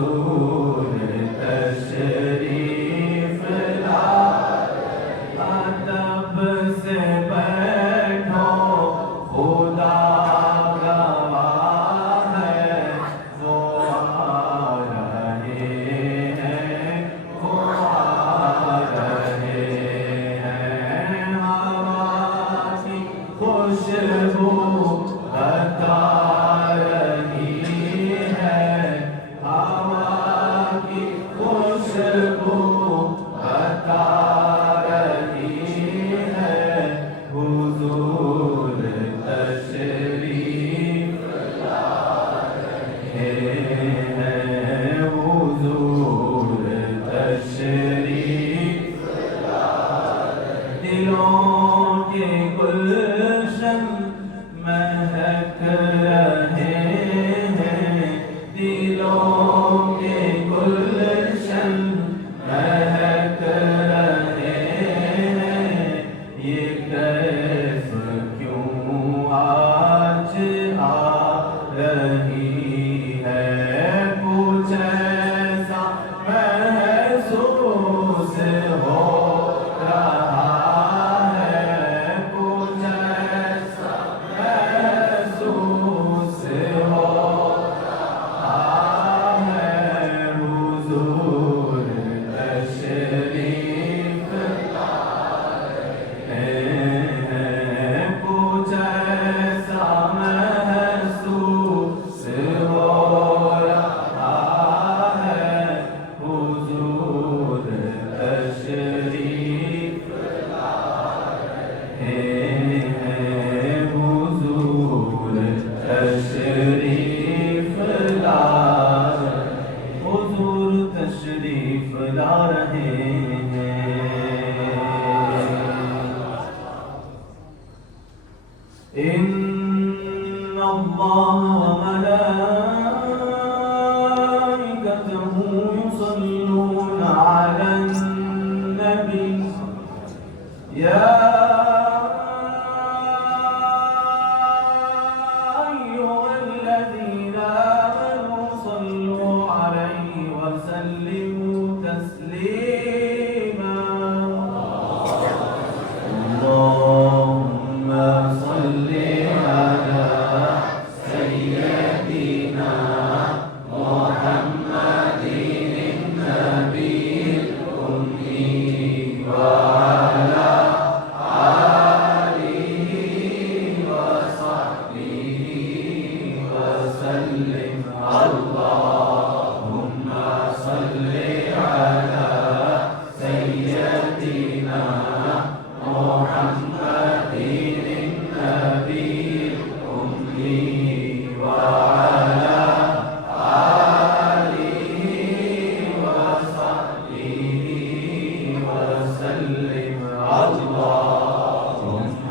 حضور تشریف ادب سے بیٹھو خدا گواہ ہے وہ آ رہے ہیں وہ آ رہے ہیں ہوا کی خوشبو بتا رہی ہے ہوا کی خوشبو بتا حضور تشریف لائے ہیں حضور تشریف لائے دلوں کے گلشن مہک رہے ہیں دلوں کے گلشن مہک رہے ہیں یہ کیف کیوں آج آ رہی ہے کچھ ایسا محسوس ہو رہا ہے کچھ ایسا محسوس ہو رہا ہے حضور تشریف کچھ ایسا محسوس ہو رہا ہے حضور تشریف لائے ہیں حضور تشریف لائے حضور تشریف لا رہے ہیں إن الله وملائكته يصلون على النبي يا أيها الذين آمنوا صلوا عليه وسلموا تسليما اللهم صل على سيدنا محمد النبي الأمي وعلى آله وصحبه وسلم اللهم صل على سيدنا محمد النبي الأمي وعلى آله وصحبه وسلم اللهم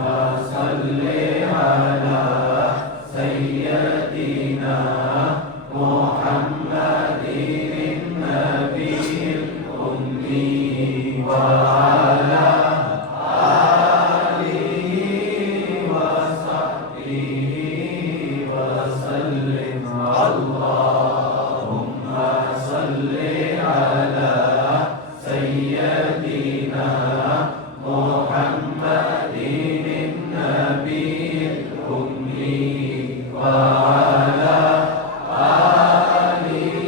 صل على سيدنا محمد النبي الأمي وعلى وسلم اللهم صل على سيدنا محمد النبي الأمي وعلى آله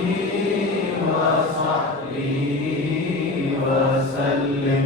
وصحبه وسلم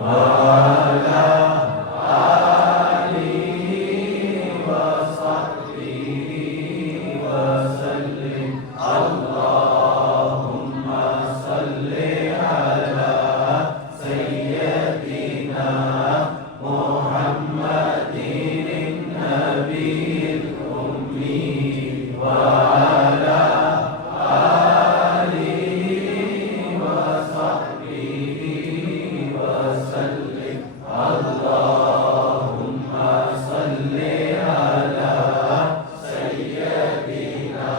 وعلى آله وصحبه وسلم اللهم صل على سيدنا محمد النبي الأمي وعلى آله وصحبه وسلم اللهم صل على سيدنا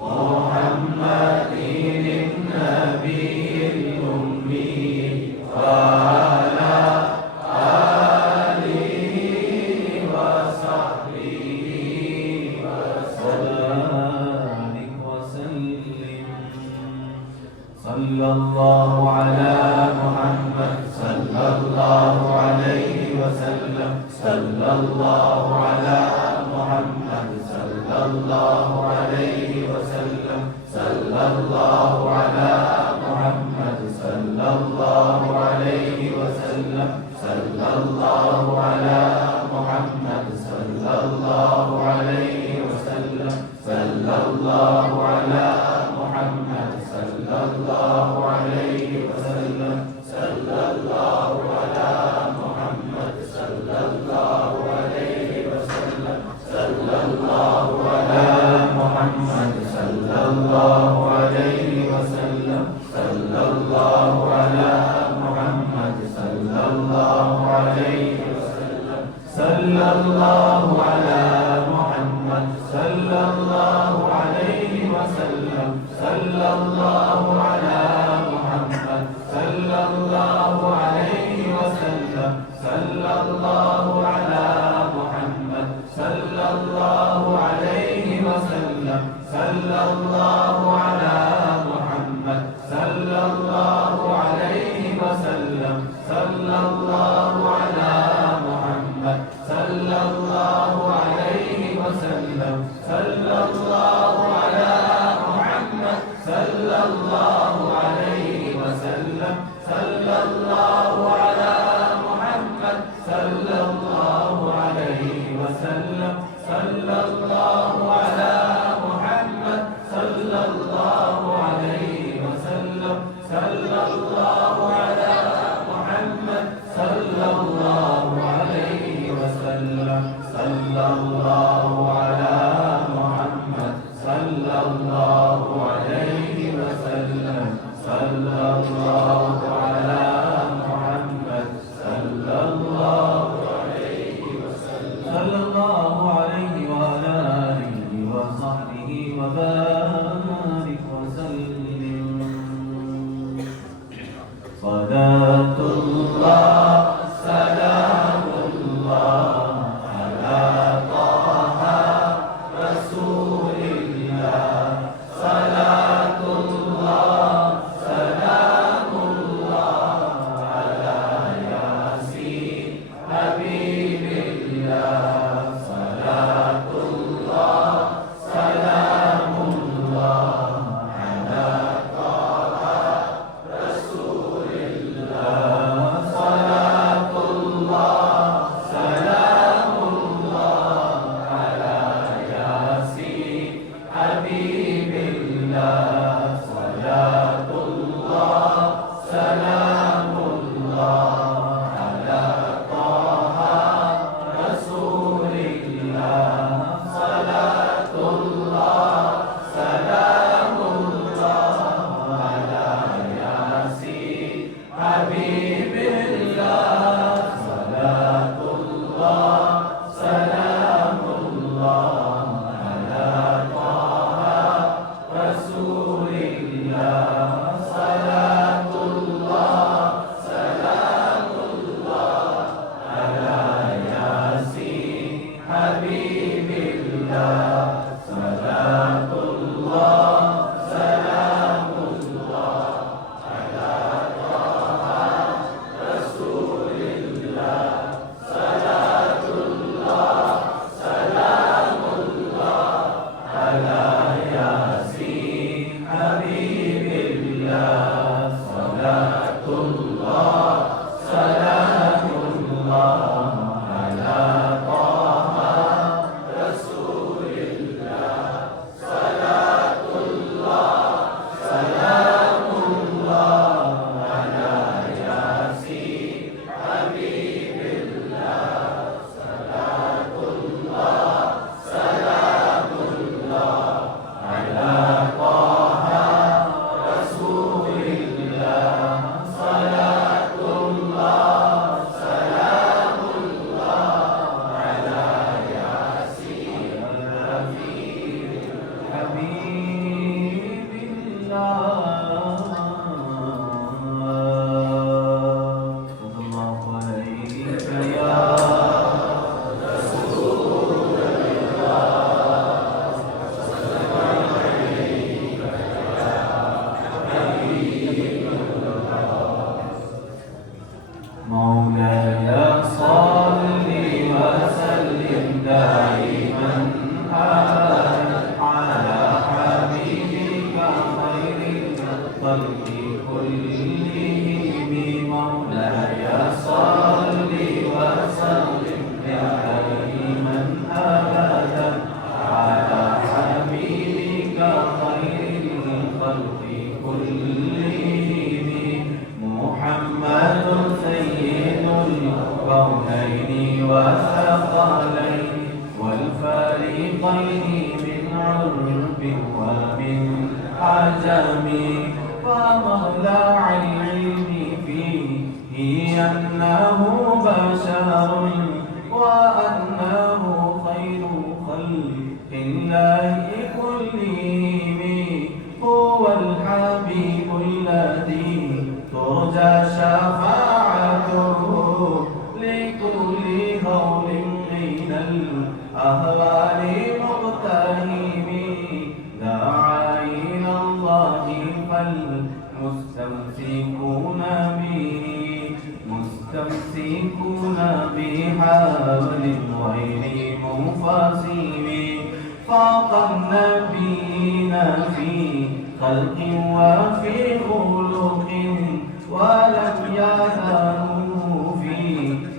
محمد النبي الأمي وعلى آله وصحبه وبارك وسلم صلى الله على محمد صلى الله عليه وسلم صلى الله على محمد صلى الله عليه وسلم صلى الله على محمد صلى الله عليه وسلم صلى الله على محمد صلى الله عليه وسلم صلى الله على محمد صلى الله عليه وسلم صلى الله على محمد صلى الله عليه وسلم صلى الله على محمد صلى الله عليه وسلم صلى الله على محمد صلى الله عليه وسلم صلى الله على محمد صلى الله عليه وسلم صلى الله على محمد صلى الله عليه وسلم صلى الله على محمد صلى الله عليه وسلم صلى الله على محمد صلى الله عليه وسلم صلى الله على محمد صلى الله عليه وسلم صلى الله على محمد صلى الله عليه وسلم صلى الله على محمد صلى الله عليه وسلم صلى الله على محمد صلى الله عليه وسلم صلى الله على محمد صلى الله عليه وسلم صلى الله على محمد صلى الله عليه وسلم صلى الله على محمد صلى الله عليه وسلم صلى الله عليه وعلى آله وصحبه وبارك وسلم صلاة الله سلام الله على طه رسول الله صلاة الله سلام الله على ياسين حبيب الله صلاة الله سلام الله على طه رسول الله صلاة الله سلام الله على ياسين حبيب الله صلاة الله سلام الله على طه رسول الله صلاة الله سلام الله على ياسين حبيب الله صلاة الله سلام الله على طه رسول الله صلاة الله سلام الله على ياسين حبيب الله صلاة الله سلام الله على طه رسول الله مولاي صل وسلم دائما أبدا على حبيبك خير الخلق كلهم مولاي صل وسلم دائما أبدا على حبيبك خير الخلق كلهم محمد سيد الكونين والثقلين والفريقين من عرب ومن عجم ومطلع العلم فيه أنه بشر وأنه خير خلق الله كلهم هو الحبيب الذي ترجى شفاعته لكل هول من الأهوال مقتهم دعا إلى الله فالمستمسكون به مستمسكون بحبل غير منفصم فاق النبيين في خلق وفي خلق ولم يزالوا في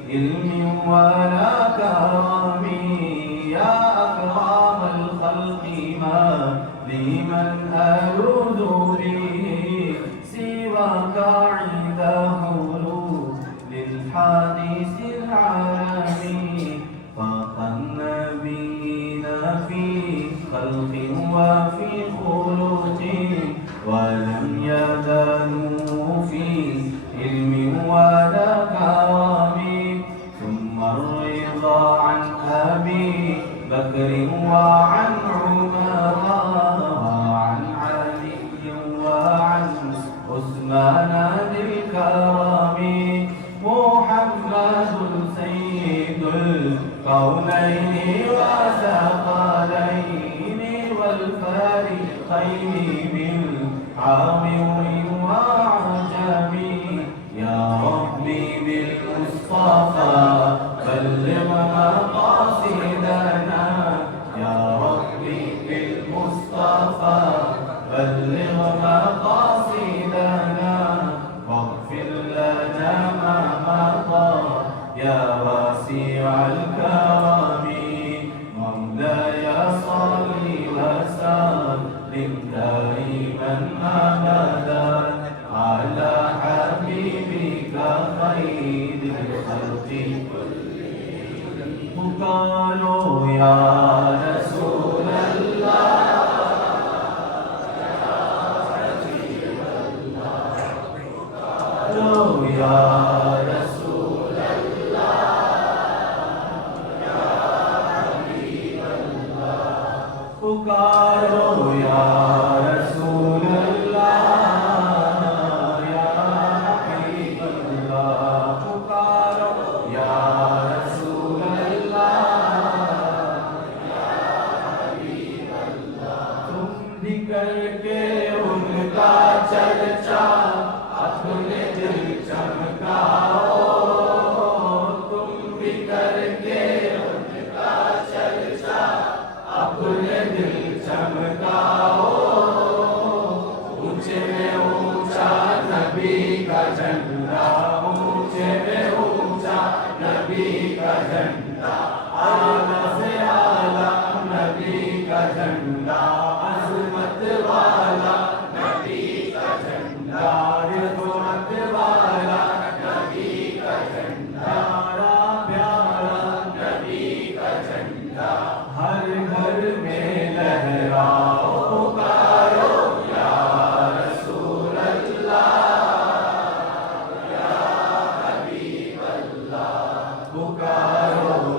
علم ولا كرم يا أكرم الخلق ما لمن ألوذ به سواك عند حلول للحادث العالمي فاق النبيين في خلق وفي خلق ولم يزالوا في علم ولا كرم ثم الرضا عن أبي بكر وعن عمر وعن علي وعن عثمان ذي الكرم محمد سيد الكونين والثقلين والفريقين من عامر وعجم يا ربي بالمصطفى بلغ مقاصدنا يا ربي بالمصطفى بلغ مقاصدنا واغفر لنا ما مضى يا واسع الكرم مولاي صل وسلم دائما أبدا على حبيبك خير الخلق كلهم قالوا يا رسول الله قالوا يا رسول پکارو یا رسول اللہ یا حبیب اللہ پکارو یا رسول اللہ یا حبیب اللہ تم بھی کر کے ان کا چرچا اپنے دل چمکاؤ تم بھی کر کے ان کا چرچا اپنے دل چمکاؤ اونچے میں اونچا نبی کا جھنڈا اونچے میں اونچا نبی کا جھنڈا اعلیٰ سے اعلیٰ نبی کا جھنڈا عظمت والا نبی کا جھنڈا رفعت والا نبی کا جھنڈا پیارا نبی کا جھنڈا ہر گھر میں لہراؤ پکارو یا رسول اللہ یا حبیب اللہ پکارو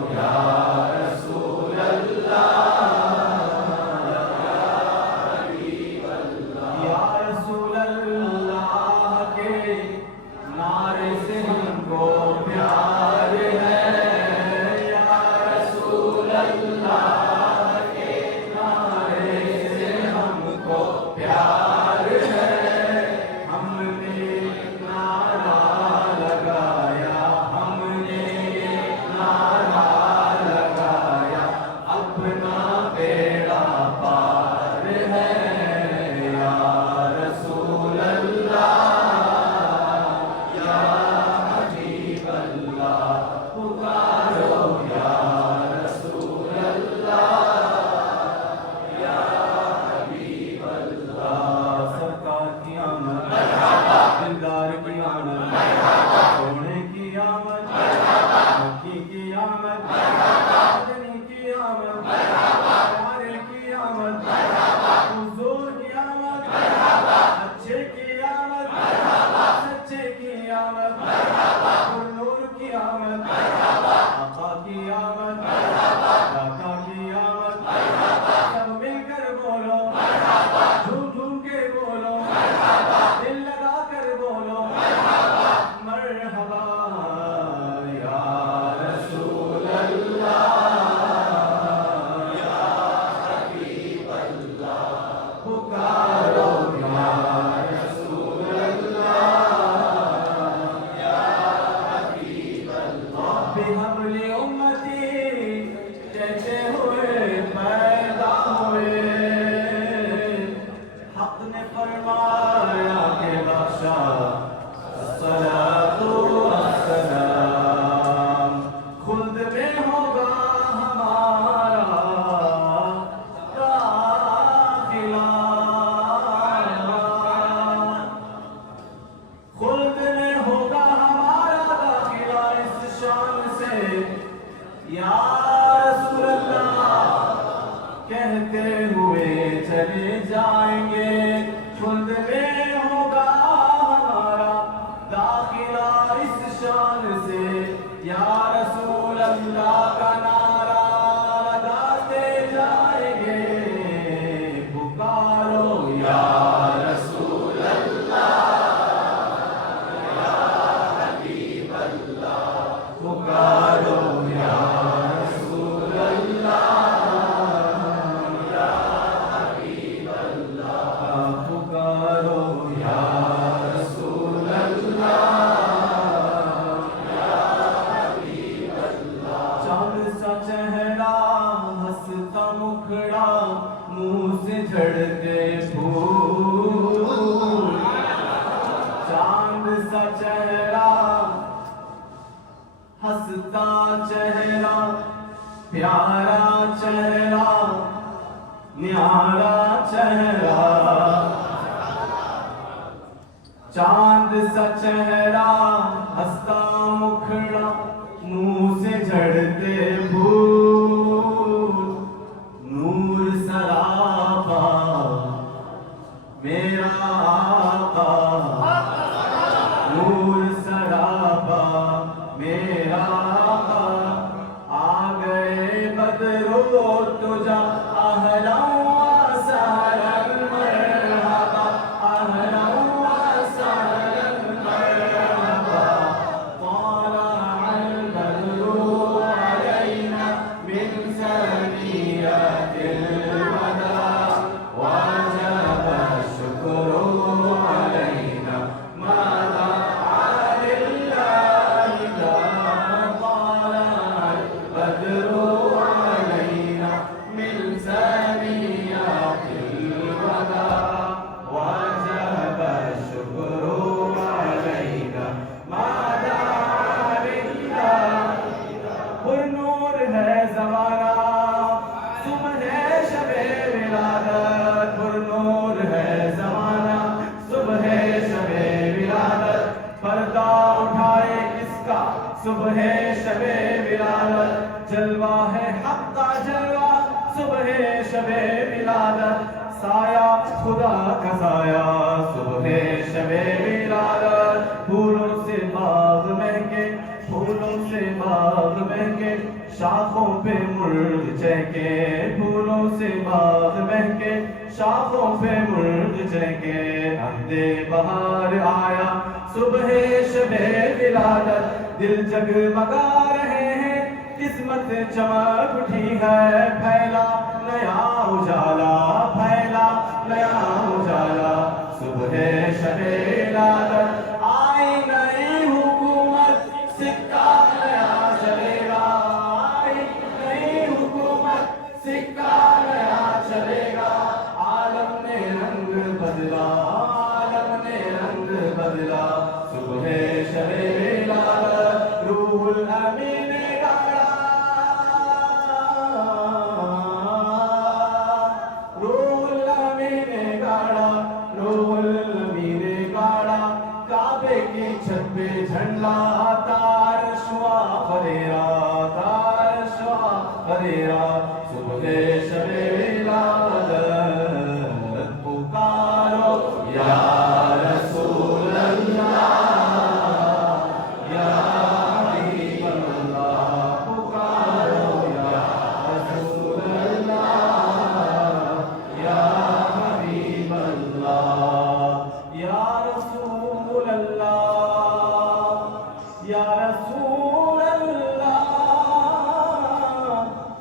شان سے یا رسول اللہ کا نعرہ لگاتے جائیں گے. پکارو یا رسول اللہ یا حبیب اللہ. پکارو یا رسول اللہ یا حبیب اللہ. پکارو یا رسول اللہ یا حبیب اللہ. چاند سا چہرہ ہنستا مکھڑا منہ سے جھڑتے پھول. چاند سا چہرہ ہنستا چہرہ پیارا چہرہ نیارا چہرہ. چاند سا چہرہ ہنستا مکھڑا منہ سے جھڑتے پھول. نور سراپا میرا آقا. نور سراپا میرا آقا. آ گئے بدرو تجا اہلا و سہلا مرحبا. اہلا و سہلا مرحبا. طلع البدر علينا من ثنيات الوداع وجب الشكر علينا ما دعا لله داع. طلع البدر علينا من ثنيات الوداع وجب الشكر علينا ما دعا لله. پر نور ہے زمانہ صبح شب ولادت. پر نور ہے زمانہ صبح شب ولادت. پردہ اٹھائے اس کا صبح شب ولادت. جلوہ ہے حق کا جلوہ صبح شب ولادت. سایہ خدا کا سایہ صبح شب ولادت. پھولوں سے باغ مہکے پھولوں سے باغ مہکے شاخوں پہ مرغ چہکے. پھولوں سے باغ مہکے شاخوں پہ مرغ چہکے. عہد بہار آیا صبح شب ولادت. دل جگمگا رہے ہیں قسمت چمک اٹھی ہے. پھیلا نیا اجالا پھیلا نیا اجالا. صبح شب ولادت آئی نئی حکومت سکہ نیا چلے گا. آئی نئی حکومت سکہ نیا چلے گا. عالم نے رنگ بدلا عالم نے رنگ بدلا. صبح شب ولادت روح الامین گاڑا. روح الامین گاڑا روح الامین گاڑا. کعبے کی چھت پہ جھنڈا تار شوا فریرا تار شوا فریرا. صبح شب ولادت پکارو یا رسول اللہ یا حبیب اللہ. پکارو یا رسول اللہ یا حبیب اللہ. یا رسول اللہ یا رسول اللہ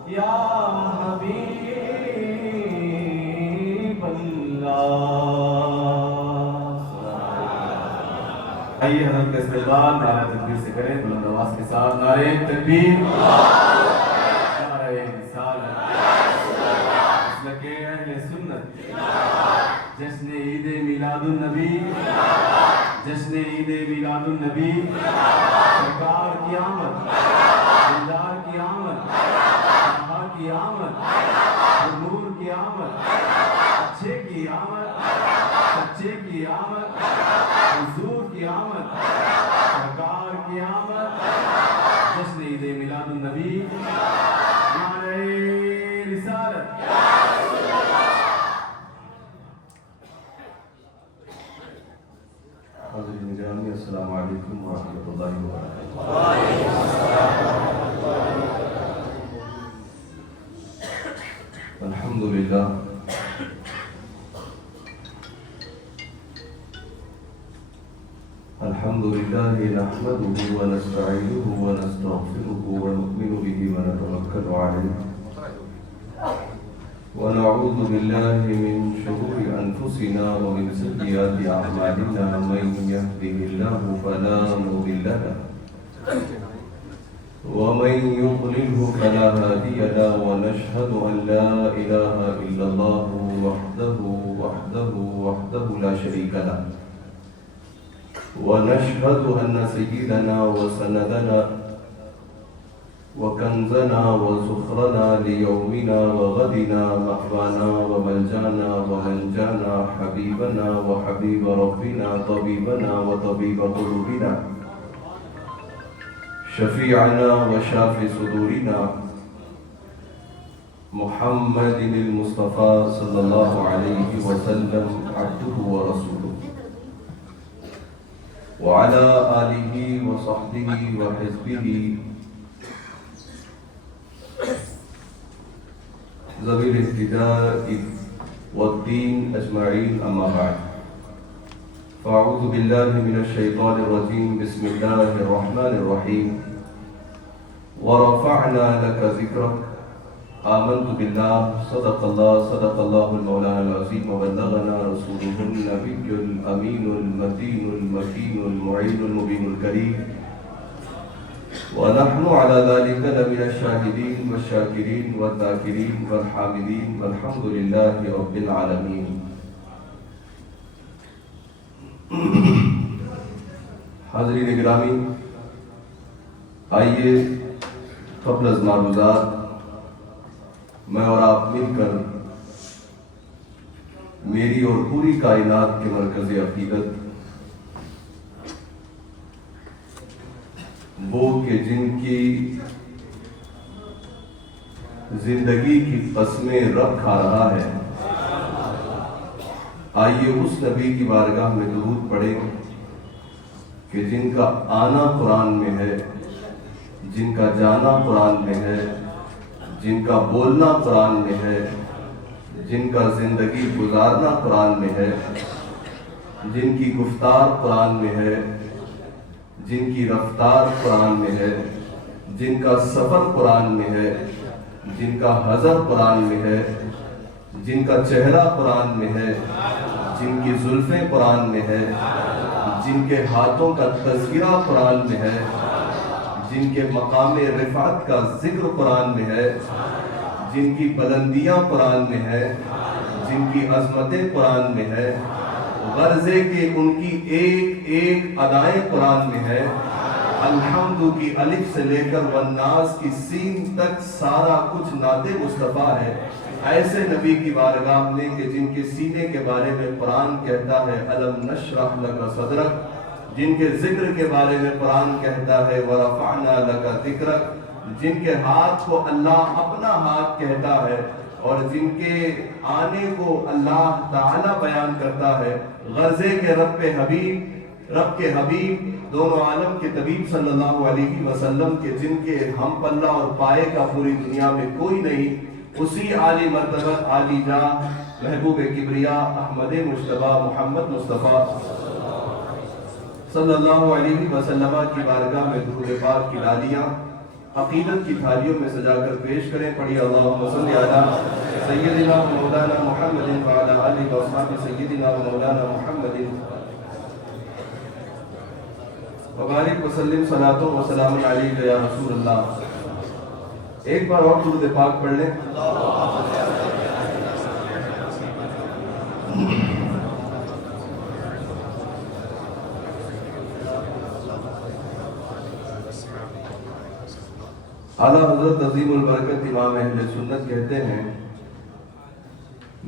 یا حبیب اللہ. آئیے حضرت کا استقبال نعرہ تکبیر سے کریں. بلند آواز کے ساتھ نعرہ تکبیر نعرہ رسالت. مسلک اہل سنت جشن عید میلاد النبی جشن عید میلاد النبی. سرکار کی آمد دلدار کی آمد طه کی آمد نور کی آمد اچھے کی آمد سچے کی آمد حضور کی آمد سرکار کی آمد. جشن عید میلاد النبی نعرہ رسالت. حاضرین گرامی السلام علیکم ورحمۃ اللہ. اللہ وبرکاتہ۔ الحمد للہ الحمد للہ نحمده ونستعینه ونستغفره ونؤمن به ونتوکل علیہ ونعوذ بالله من شرور أنفسنا ومن سيئات أعمالنا من يهده الله فلا مضل له ومن يضلله فلا هادي له ونشهد أن لا إله إلا الله وحده لا شريك له ونشهد أن سيدنا وسندنا وكنزنا وزخرنا ليومنا وغدنا مأوانا وملجانا ومنجانا حبيبنا وحبيب ربنا طبيبنا وطبيب قلوبنا شفيعنا وشافي صدورنا محمد المصطفى صلى الله عليه وسلم عبده ورسوله وعلى آله وصحبه وحزبه ذوي الاهتداء والدين أجمعين، أما بعد، فأعوذ بالله من الشيطان الرجيم. بسم الله الرحمن الرحيم. ورفعنا لك ذكرك. آمنت بالله. صدق الله المولانا العظيم وبلغنا رسوله النبي الأمين المتين المكين المعين المبين الكريم، ونحن على ذلك لمن الشاهدين والشاكرين والذاكرين والحامدين والحمد لله رب العالمين. حاضرین گرامی، آئیے قبل از معروضات میں اور آپ مل کر میری اور پوری کائنات کے مرکز عقیدت وہ کہ جن کی زندگی کی قسمیں رب کھا رہا ہے، آئیے اس نبی کی بارگاہ میں درود پڑھیں کہ جن کا آنا قرآن میں ہے، جن کا جانا قرآن میں ہے، جن کا بولنا قرآن میں ہے، جن کا زندگی گزارنا قرآن میں ہے، جن کی گفتار قرآن میں ہے، جن کی رفتار قرآن میں ہے، جن کا سفر قرآن میں ہے، جن کا حضر قرآن میں ہے، جن کا چہرہ قرآن میں ہے، جن کی زلفیں قرآن میں ہے، جن کے ہاتھوں کا تذکرہ قرآن میں ہے، جن کے مقام رفعت کا ذکر قرآن میں ہے، جن کی بلندیاں قرآن میں ہے، جن کی عظمتیں قرآن میں ہے، غرضے کہ ان کی ایک ایک ادائیں قرآن میں ہے، الحمد کی الف سے لے کر والناس کی سین تک سارا کچھ نعت مصطفیٰ ہے. ایسے نبی کی بارگاہ میں کہ جن کے سینے کے بارے میں قرآن کہتا ہے الم نشرح لک صدرک، جن کے ذکر کے بارے میں قرآن کہتا ہے ورفعنا لک ذکرک، جن کے ہاتھ کو اللہ اپنا ہاتھ کہتا ہے اور جن کے آنے کو اللہ تعالی بیان کرتا ہے. غرضے کے رب کے حبیب دونوں عالم کے طبیب صلی اللہ علیہ وسلم کے جن کے ہم پلہ اور پائے کا پوری دنیا میں کوئی نہیں، اسی عالی مرتبت عالی جاہ محبوب کبریا احمد مجتبی محمد مصطفیٰ صلی اللہ علیہ وسلم کی بارگاہ میں درود پاک کی ڈالیاں عقیدت کی تھالیوں میں سجا کر پیش کریں. پڑھیے اللہم صلی علی سیدنا و مولانا محمد وعلی آلہ و اصحاب سیدنا و مولانا محمد وبارک وسلم صلاۃ و سلام علیک یا رسول اللہ. ایک بار اور درود پاک پڑھ لیں. اعلیٰ حضرت عظیم البرکت امام اہل سنت کہتے ہیں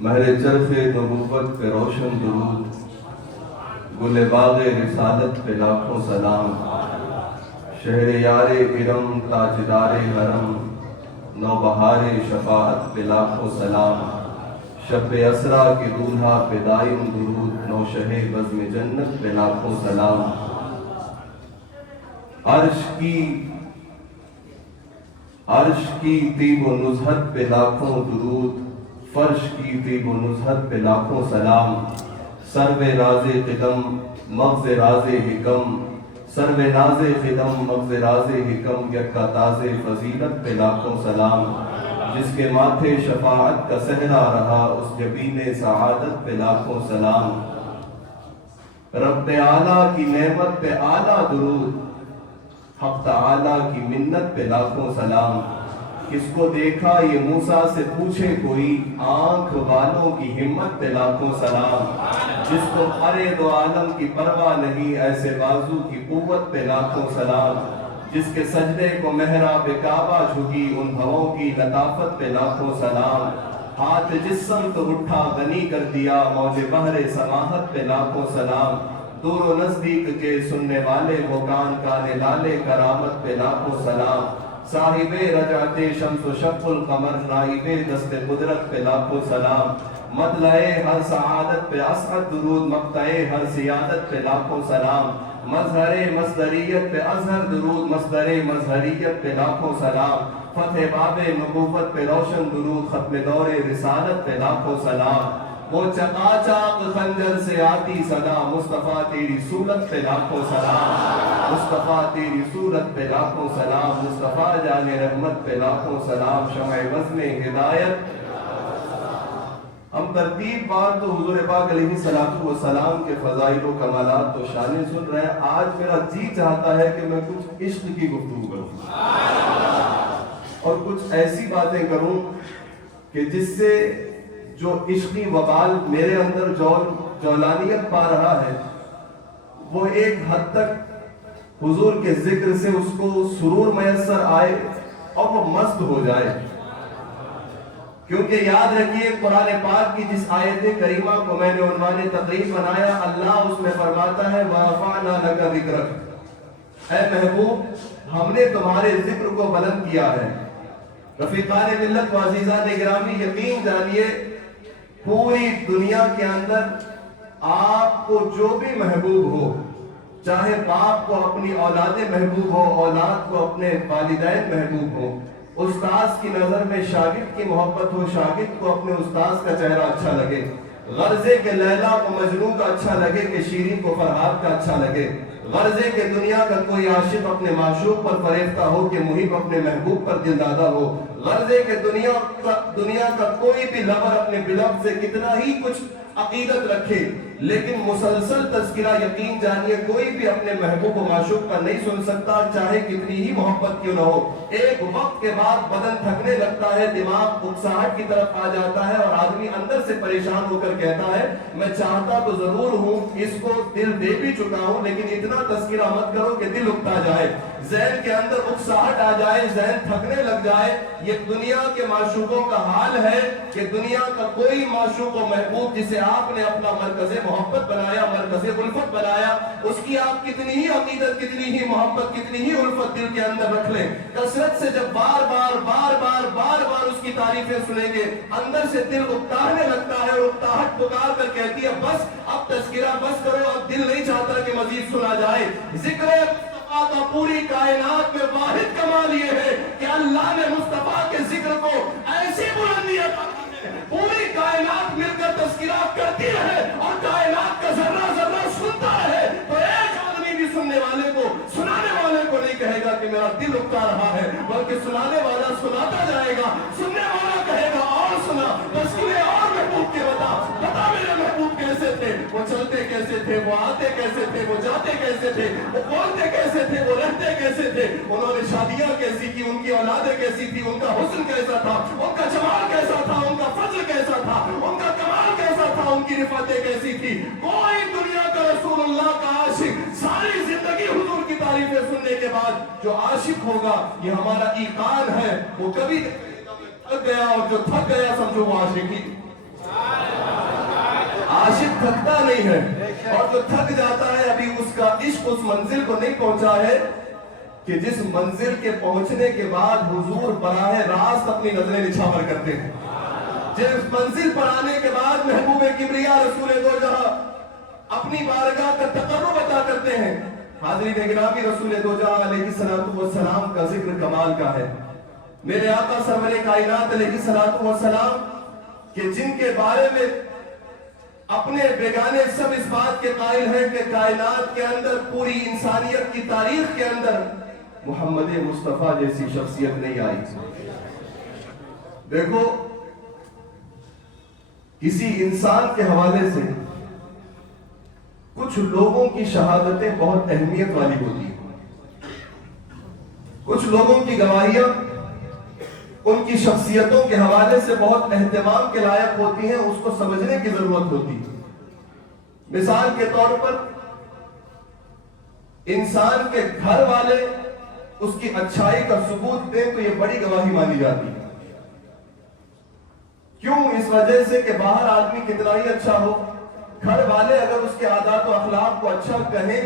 مہر چرخ نبوت پہ روشن درود، گل باغ رسالت پہ لاکھوں سلام، شہر یار کرم تاجدار حرم، نوبہار شفاعت پہ لاکھوں سلام، شب اسرا کے دولہا پہ دائم درود، نو شہ بزم جنت پہ لاکھوں سلام. عرش کی طیب و نزہت پہ لاکھوں درود، فرش کی طیب و نزہت پہ لاکھوں سلام، سرو راز قدم مغز راز حکم، سرو ناز قدم مغز راز حکم، یکا تاز فضیلت پہ لاکھوں سلام، جس کے ماتھے شفاعت کا صحرا رہا، اس جبین سعادت پہ لاکھوں سلام۔ رب اعلیٰ کی نعمت پہ اعلیٰ درود، حق تعالیٰ کی منت پہ لاکھوں سلام۔ کس کو دیکھا یہ موسیٰ سے پوچھے کوئی، آنکھ والوں کی ہمت پہ لاکھوں سلام۔ جس کو ارے دو عالم کی پرواہ نہیں، ایسے بازو کی قوت پہ لاکھوں سلام۔ جس کے سجدے کو محراب کعبہ جھکی، ان بھووں کی لطافت پہ لاکھوں سلام۔ ہاتھ جس سمت اٹھا غنی کر دیا، موج بحر سماحت پہ لاکھوں سلام۔ دور و نزدیک کے سننے والے وہ کان، کانے لالے کرامت پہ لاکھوں سلام۔ صاحب رجعت شمس و شق القمر، نائب دست قدرت پہ لاکھوں سلام۔ مطلع ہر سعادت پہ اسعد درود، مقطع ہر سیادت پہ لاکھوں سلام۔ مظہر مصدریت پہ اظہر درود، مصدر مظہریت پہ لاکھوں سلام۔ فتح باب نبوت پہ روشن درود، ختم دور رسالت پہ لاکھوں سلام۔ وہ چقا چاق خنجر سے آتی صدا، مصطفیٰ تیری صورت پہ لاکھوں سلام، مصطفیٰ تیری صورت پہ لاکھوں سلام، مصطفیٰ جان رحمت پہ لاکھوں سلام، شمع بزم ہدایت۔ ہم ترتیب بار تو حضور پاک علیہ السلام کے فضائل و کمالات و شانیں سن رہے ہیں۔ آج میرا جی چاہتا ہے کہ میں کچھ عشق کی گفتگو کروں اور کچھ ایسی باتیں کروں کہ جس سے جو عشقی وبال میرے اندر جولانیت پا رہا ہے، وہ ایک حد تک حضور کے ذکر سے اس کو سرور میسر آئے اور وہ مست ہو جائے۔ کیونکہ یاد رکھیے قرآن پاک کی جس آیت کریمہ کو میں نے عنوان تقریر بنایا، اللہ اس میں فرماتا ہے وَرَفَعْنَا لَكَ ذِكْرَكَ، اے محبوب ہم نے تمہارے ذکر کو بلند کیا ہے۔ رفیقان ملت و عزیزان گرامی، یقین جانیے پوری دنیا کے اندر آپ کو جو بھی محبوب ہو، چاہے باپ کو اپنی اولاد محبوب ہو، اولاد کو اپنے والدین محبوب ہو، استاذ کی نظر میں شاگرد کی محبت ہو، شاگرد کو اپنے استاذ کا چہرہ اچھا لگے، غرضے کے لیلا کو مجنون کا اچھا لگے کہ شیرین کو فرحاد کا اچھا لگے، غرضے کے دنیا کا کوئی عاشق اپنے معشوق پر فریفتہ ہو کہ محب اپنے محبوب پر دلدادہ ہو، غرضے کے دنیا کا کوئی بھی لور اپنے بلب سے کتنا ہی کچھ عقیدت رکھے، لیکن مسلسل تذکرہ یقین جانیے کوئی بھی اپنے محبوب و معشوق کا نہیں سن سکتا، چاہے کتنی ہی محبت کیوں نہ ہو۔ ایک وقت کے بعد بدن تھکنے لگتا ہے، دماغ اکساہٹ کی طرف آ جاتا ہے اور آدمی اندر سے پریشان ہو کر کہتا ہے میں چاہتا تو ضرور ہوں، اس کو دل دے بھی چکا ہوں، لیکن اتنا تذکرہ مت کرو کہ دل اکتا جائے، ذہن کے اندر اکساہٹ آ جائے، ذہن تھکنے لگ جائے۔ یہ دنیا کے معشوقوں کا حال ہے کہ دنیا کا کوئی معشوق و محبوب جسے آپ نے اپنا مرکز محبت بنایا، مرکز الفت بنایا، اس کی آپ کتنی ہی عقیدت، کتنی ہی محبت، کتنی ہی الفت دل کے اندر رکھ لیں، کثرت سے جب بار بار اس کی تعریفیں سنیں گے، اندر سے دل اکتانے لگتا ہے اور اکتاہٹ پکار کر کہتی ہے بس اب تذکرہ بس کرو، اب دل نہیں چاہتا کہ مزید سنا جائے۔ ذکر مصطفیٰ کا پوری کائنات میں واحد کمال یہ ہے کہ اللہ نے مصطفیٰ کے ذکر کو ایسی بلندی عطا کی ہے، پوری کائنات مل کر تذکرہ کرتی رہے اور کائنات کا ذرہ ذرہ سنتا رہے، تو ایک آدمی بھی سننے والے کو، سنانے والے کو نہیں کہے گا کہ میرا دل اکتا رہا ہے، بلکہ سنانے والا سناتا جائے گا، سننے والا کہے گا اور سنا، تذکرے اور محبوب کے بتا میرے محبوب کیسے تھے، وہ چلتے کیسے تھے، وہ آتے کیسے تھے، وہ جاتے کیسے تھے، وہ بولتے کیسے تھے، وہ رہتے کیسے تھے، انہوں نے شادیاں کیسی کی، ان کی اولادیں کیسی تھی، ان کا حسن کیسا تھا، ان کا جمال کیسا تھا، ان کا فضل کیسا تھا، ان کا کمال کیسا تھا، ان کی رفعتیں کیسی تھی۔ کوئی دنیا کا رسول اللہ کا عاشق ساری زندگی حضور کی تعریفیں سننے کے بعد جو عاشق ہوگا، یہ ہمارا ایقان ہے، وہ کبھی تھک گیا، اور جو تھک گیا سمجھو وہ عاشق ہی، عاشق تھکتا نہیں ہے، اور جو تھک جاتا ہے ابھی اس کا عشق اس منزل کو نہیں پہنچا ہے کہ جس منزل کے پہنچنے کے بعد حضور براہ راست اپنی نظریں نچھاور کرتے ہیں، جس منزل پر آنے کے بعد محبوب کبریا رسول دو جہاں اپنی بارگاہ کا تقرب عطا کرتے ہیں، حاضرین گرامی، رسول دو جہاں علیہ السلام کا ذکر کمال کا ہے۔ میرے آقا سرور کائنات علیہ السلام کہ جن کے بارے میں اپنے بیگانے سب اس بات کے قائل ہیں کہ کائنات کے اندر، پوری انسانیت کی تاریخ کے اندر محمد مصطفیٰ جیسی شخصیت نہیں آئی۔ دیکھو، کسی انسان کے حوالے سے کچھ لوگوں کی شہادتیں بہت اہمیت والی ہوتی ہیں، کچھ لوگوں کی گواہیاں ان کی شخصیتوں کے حوالے سے بہت اہتمام کے لائق ہوتی ہیں، اس کو سمجھنے کی ضرورت ہوتی ہے۔ مثال کے طور پر انسان کے گھر والے اس کی اچھائی کا ثبوت دیں تو یہ بڑی گواہی مانی جاتی ہے۔ کیوں؟ اس وجہ سے کہ باہر آدمی کتنا ہی اچھا ہو، گھر والے اگر اس کے عادات و اخلاق کو اچھا کہیں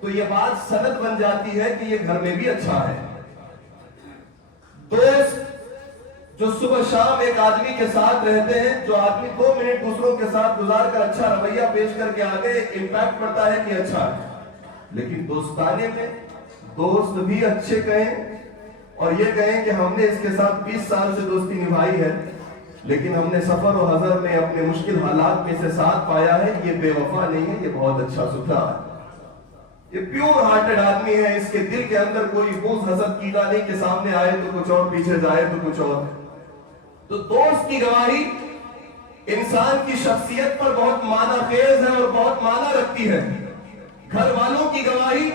تو یہ بات سند بن جاتی ہے کہ یہ گھر میں بھی اچھا ہے۔ دوست جو صبح شام ایک آدمی کے ساتھ رہتے ہیں، جو آدمی 2 منٹ دوسروں کے ساتھ گزار کر اچھا رویہ پیش کر کے آگے امپیکٹ پڑتا ہے کہ اچھا ہے، لیکن دوستانے میں دوست بھی اچھے کہیں اور یہ کہیں کہ ہم نے اس کے ساتھ 20 سال سے دوستی نبھائی ہے، لیکن ہم نے سفر و حضر میں اپنے مشکل حالات میں سے ساتھ پایا ہے، یہ بے وفا نہیں ہے، یہ بہت اچھا ستھرا ہے، یہ پیور ہارٹڈ آدمی ہے، اس کے دل کے اندر کوئی بغض حسد کینہ نہیں کہ سامنے آئے تو کچھ اور، پیچھے جائے تو کچھ اور۔ تو دوست کی گواہی انسان کی شخصیت پر بہت معنی خیز ہے اور بہت معنی رکھتی ہے۔ گھر والوں کی گواہی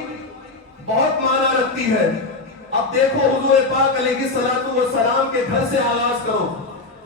بہت معنی رکھتی ہے۔ اب دیکھو، حضور پاک علیہ السلام کے گھر سے آغاز کرو۔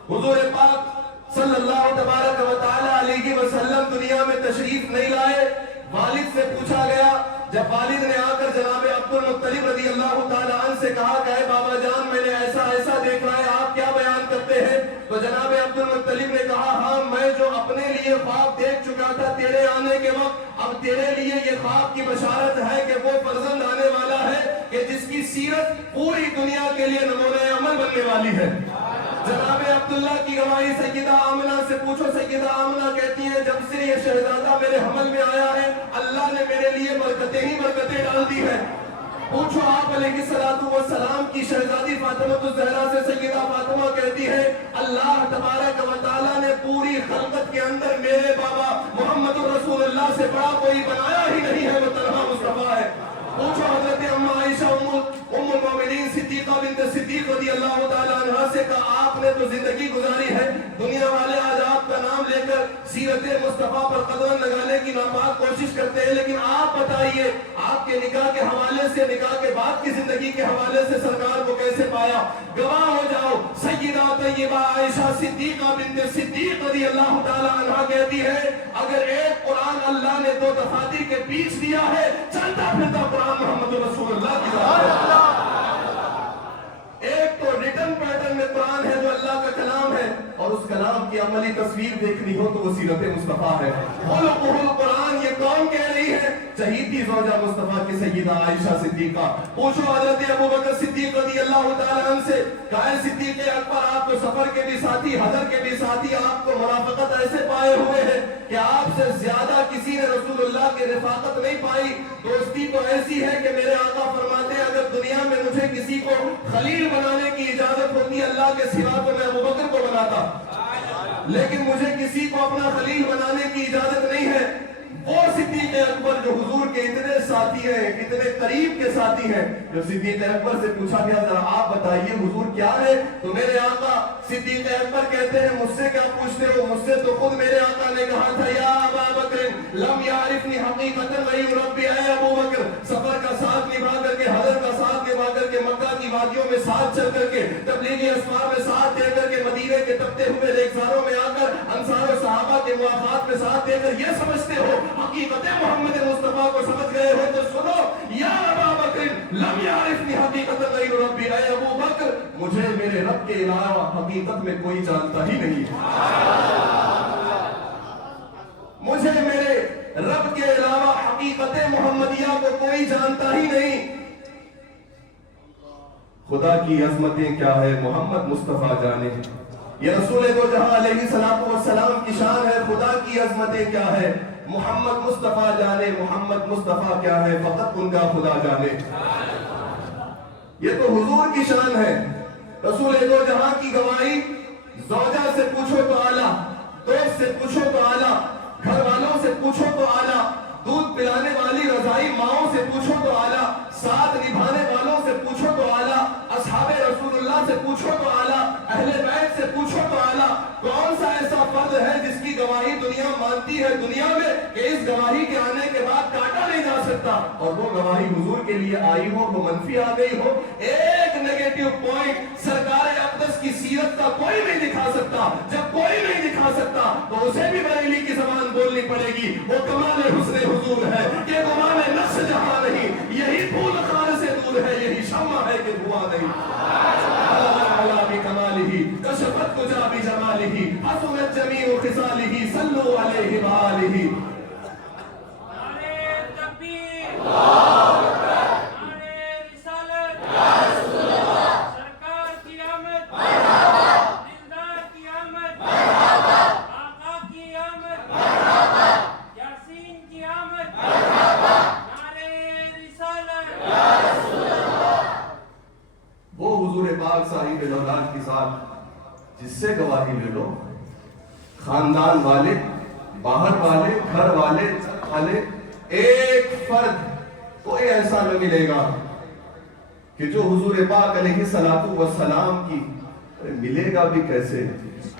حضور پاک صلی اللہ تبارک و تعالی علیہ وسلم دنیا میں تشریف نہیں لائے، والد سے پوچھا گیا، جب والد نے آ کر جناب عبد المطلب رضی اللہ تعالیٰ عنہ سے کہا کہ اے بابا جان، میں نے ایسا ایسا دیکھا ہے، آپ کیا بیان کرتے ہیں؟ تو جناب عبد المطلب نے کہا، ہاں، میں جو اپنے لیے خواب دیکھ چکا تھا تیرے آنے کے وقت، اب تیرے لیے یہ خواب کی بشارت ہے کہ وہ فرزند آنے والا ہے کہ جس کی سیرت پوری دنیا کے لیے نمونہ عمل بننے والی ہے۔ جناب عبداللہ کی گواہی سیدہ آمنہ سے پوچھو، سیدہ آمنہ کہتی ہیں، جب سے یہ شہزادہ میرے حمل میں آیا ہے، اللہ نے میرے لیے برکتیں ہی برکتیں ڈال دی ہیں۔ پوچھو آپ علیہ السلام کی شہزادی فاطمہ الزہرا سے، سیدہ فاطمہ کہتی ہے، اللہ تبارک و تعالیٰ نے پوری خلقت کے اندر میرے بابا محمد رسول اللہ سے بڑا کوئی بنایا ہی نہیں ہے، وہ تنہا مصطفیٰ ہے۔ پوچھو حضرت ام عائشہ ام المومنین صدیقہ بنت صدیق رضی اللہ تعالیٰ عنہ سے، کہا آپ نے تو زندگی گزاری ہے، دنیا والے آج آپ کا نام لے کر سیرت مصطفیٰ پر قدم لگانے کی ناپاک کوشش کرتے ہیں، لیکن آپ بتائیے، آپ کے نکاح کے حوالے سے، نکاح کے بعد کی زندگی کے حوالے سے سرکار کو کیسے پایا؟ گواہ ہو جاؤ۔ سیدہ طیبہ عائشہ صدیقہ بنت صدیق رضی اللہ تعالیٰ عنہ کہتی ہے، اگر ایک قرآن اللہ نے 2 دفاتر کے بیچ دیا ہے، چلتا پھرتا قرآن محمد رسول اللہ کی ذات ہے۔ ایک تو ریٹن پیٹرن میں قرآن ہے جو اللہ کا کلام ہے، اور اس کلام کی عملی تصویر دیکھنی ہو تو وہ سیرت مصطفیٰ ہے۔ خلقہ القرآن، یہ کون کہہ رہی ہے؟ چہیتی زوجہ مصطفیٰ کی سیدہ عائشہ صدیقہ۔ پوچھو حضرت ابو بکر صدیق رضی اللہ تعالیٰ عنہ سے، کہا صدیق اکبر، آپ تو سفر کے بھی ساتھی، حضر کے بھی ساتھی، آپ کو مرافقت ایسے پائے ہوئے ہیں کہ آپ سے زیادہ کسی نے رسول اللہ کی رفاقت نہیں پائی۔ دوستی تو ایسی ہے کہ میرے آقا فرماتے ہیں، اگر دنیا میں مجھے کسی کو خلیل بنانے کی اجازت ہوتی اللہ کے سوا تو میں ابو بکر کو بناتا، لیکن مجھے کسی کو اپنا خلیل بنانے کی اجازت نہیں ہے۔ وہ صدیق اکبر جو حضور کے اتنے ساتھی ہیں، اتنے قریب کے ساتھی ہیں، جو صدیق اکبر سے پوچھا گیا، ذرا آپ بتائیے حضور کیا ہے؟ تو میرے آقا صدیق اکبر کہتے ہیں، مجھ سے کیا پوچھتے ہو؟ مجھ سے تو خود میرے آقا نے کہا تھا، یا ابا بکر لم یعرفنی حقیقتا غیر ربی، اے ابو بکر، سفر کا ساتھ نبھا کر کے، حضر کا ساتھ نبھا کر کے، مکہ کی وادیوں میں ساتھ چل کر کے، تبلیغی اسفار میں ساتھ دے کر کے، مدینے کے تپتے ہوئے ریگزاروں میں آ کر انصار و صحابہ کے موافقات میں ساتھ دے کر یہ سمجھتے ہو حقیقت محمد مصطفیٰ کو سمجھ گئے ہو تو سنو، یا ابا بکر لم یعرفنی حقیقتا غیر ربی، اے ابو بکر، مجھے میرے رب کے علاوہ حقیقت میں کوئی جانتا ہی نہیں، مجھے میرے رب کے علاوہ حقیقت محمدیہ کو کوئی جانتا ہی نہیں۔ خدا کی عظمتیں کیا ہے محمد مصطفیٰ جانے، یہ رسول دو جہاں علیہ السلام کی شان ہے، خدا کی عظمتیں کیا ہے محمد مصطفیٰ جانے محمد مصطفیٰ کیا ہے فقط ان کا خدا جانے. یہ تو حضور کی شان ہے. رسول دو جہاں کی گواہی, زوجہ سے پوچھو تو اعلیٰ, دوست سے پوچھو تو اعلیٰ, گھر والوں سے پوچھو تو اعلیٰ, دودھ پلانے والی رضائی ماؤں سے پوچھو تو اعلیٰ, ساتھ نبھانے والوں سے پوچھو تو اعلیٰ, اصحاب رسول اللہ سے پوچھو تو اعلیٰ, اہل بیت سے پوچھو تو اعلیٰ. کون سا ایسا فرد ہے جس کی گواہی دنیا مانتی ہے دنیا میں کہ اس گواہی کے آنے کے بعد کاٹا نہیں جا سکتا, اور وہ گواہی حضور کے لیے آئی ہو, وہ منفی آ گئی ہو. ایک نیگیٹو پوائنٹ سرکار اقدس کی سیرت کا کوئی نہیں دکھا سکتا. جب کوئی نہیں دکھا سکتا تو اسے بھی بریلی کی زبان بولنی پڑے گی. وہ کمال حسن حضور ہے کہ کمال نقش جہاں نہیں, یہی پھول خار سے دور ہے, یہی شمع ہے کہ دھواں نہیں. بکمالہ کشفت کجا بجمالہ حسنت جمیع خصالہ صلوا علیہ وآلہ. نعرہ تکبیر, نعرہ رسالت, سرکار کی آمد, دلدار کی آمد, آقا کی آمد, یاسین کی آمد, نعرہ رسالت. وہ حضور پاک صاحب دولت کے ساتھ جس سے گواہی لے لو, خاندان والے, باہر والے, گھر والے, والے, ایک فرد کوئی ایسا نہ ملے گا کہ جو حضور پاک علیہ الصلوۃ والسلام کی ملے گا بھی کیسے.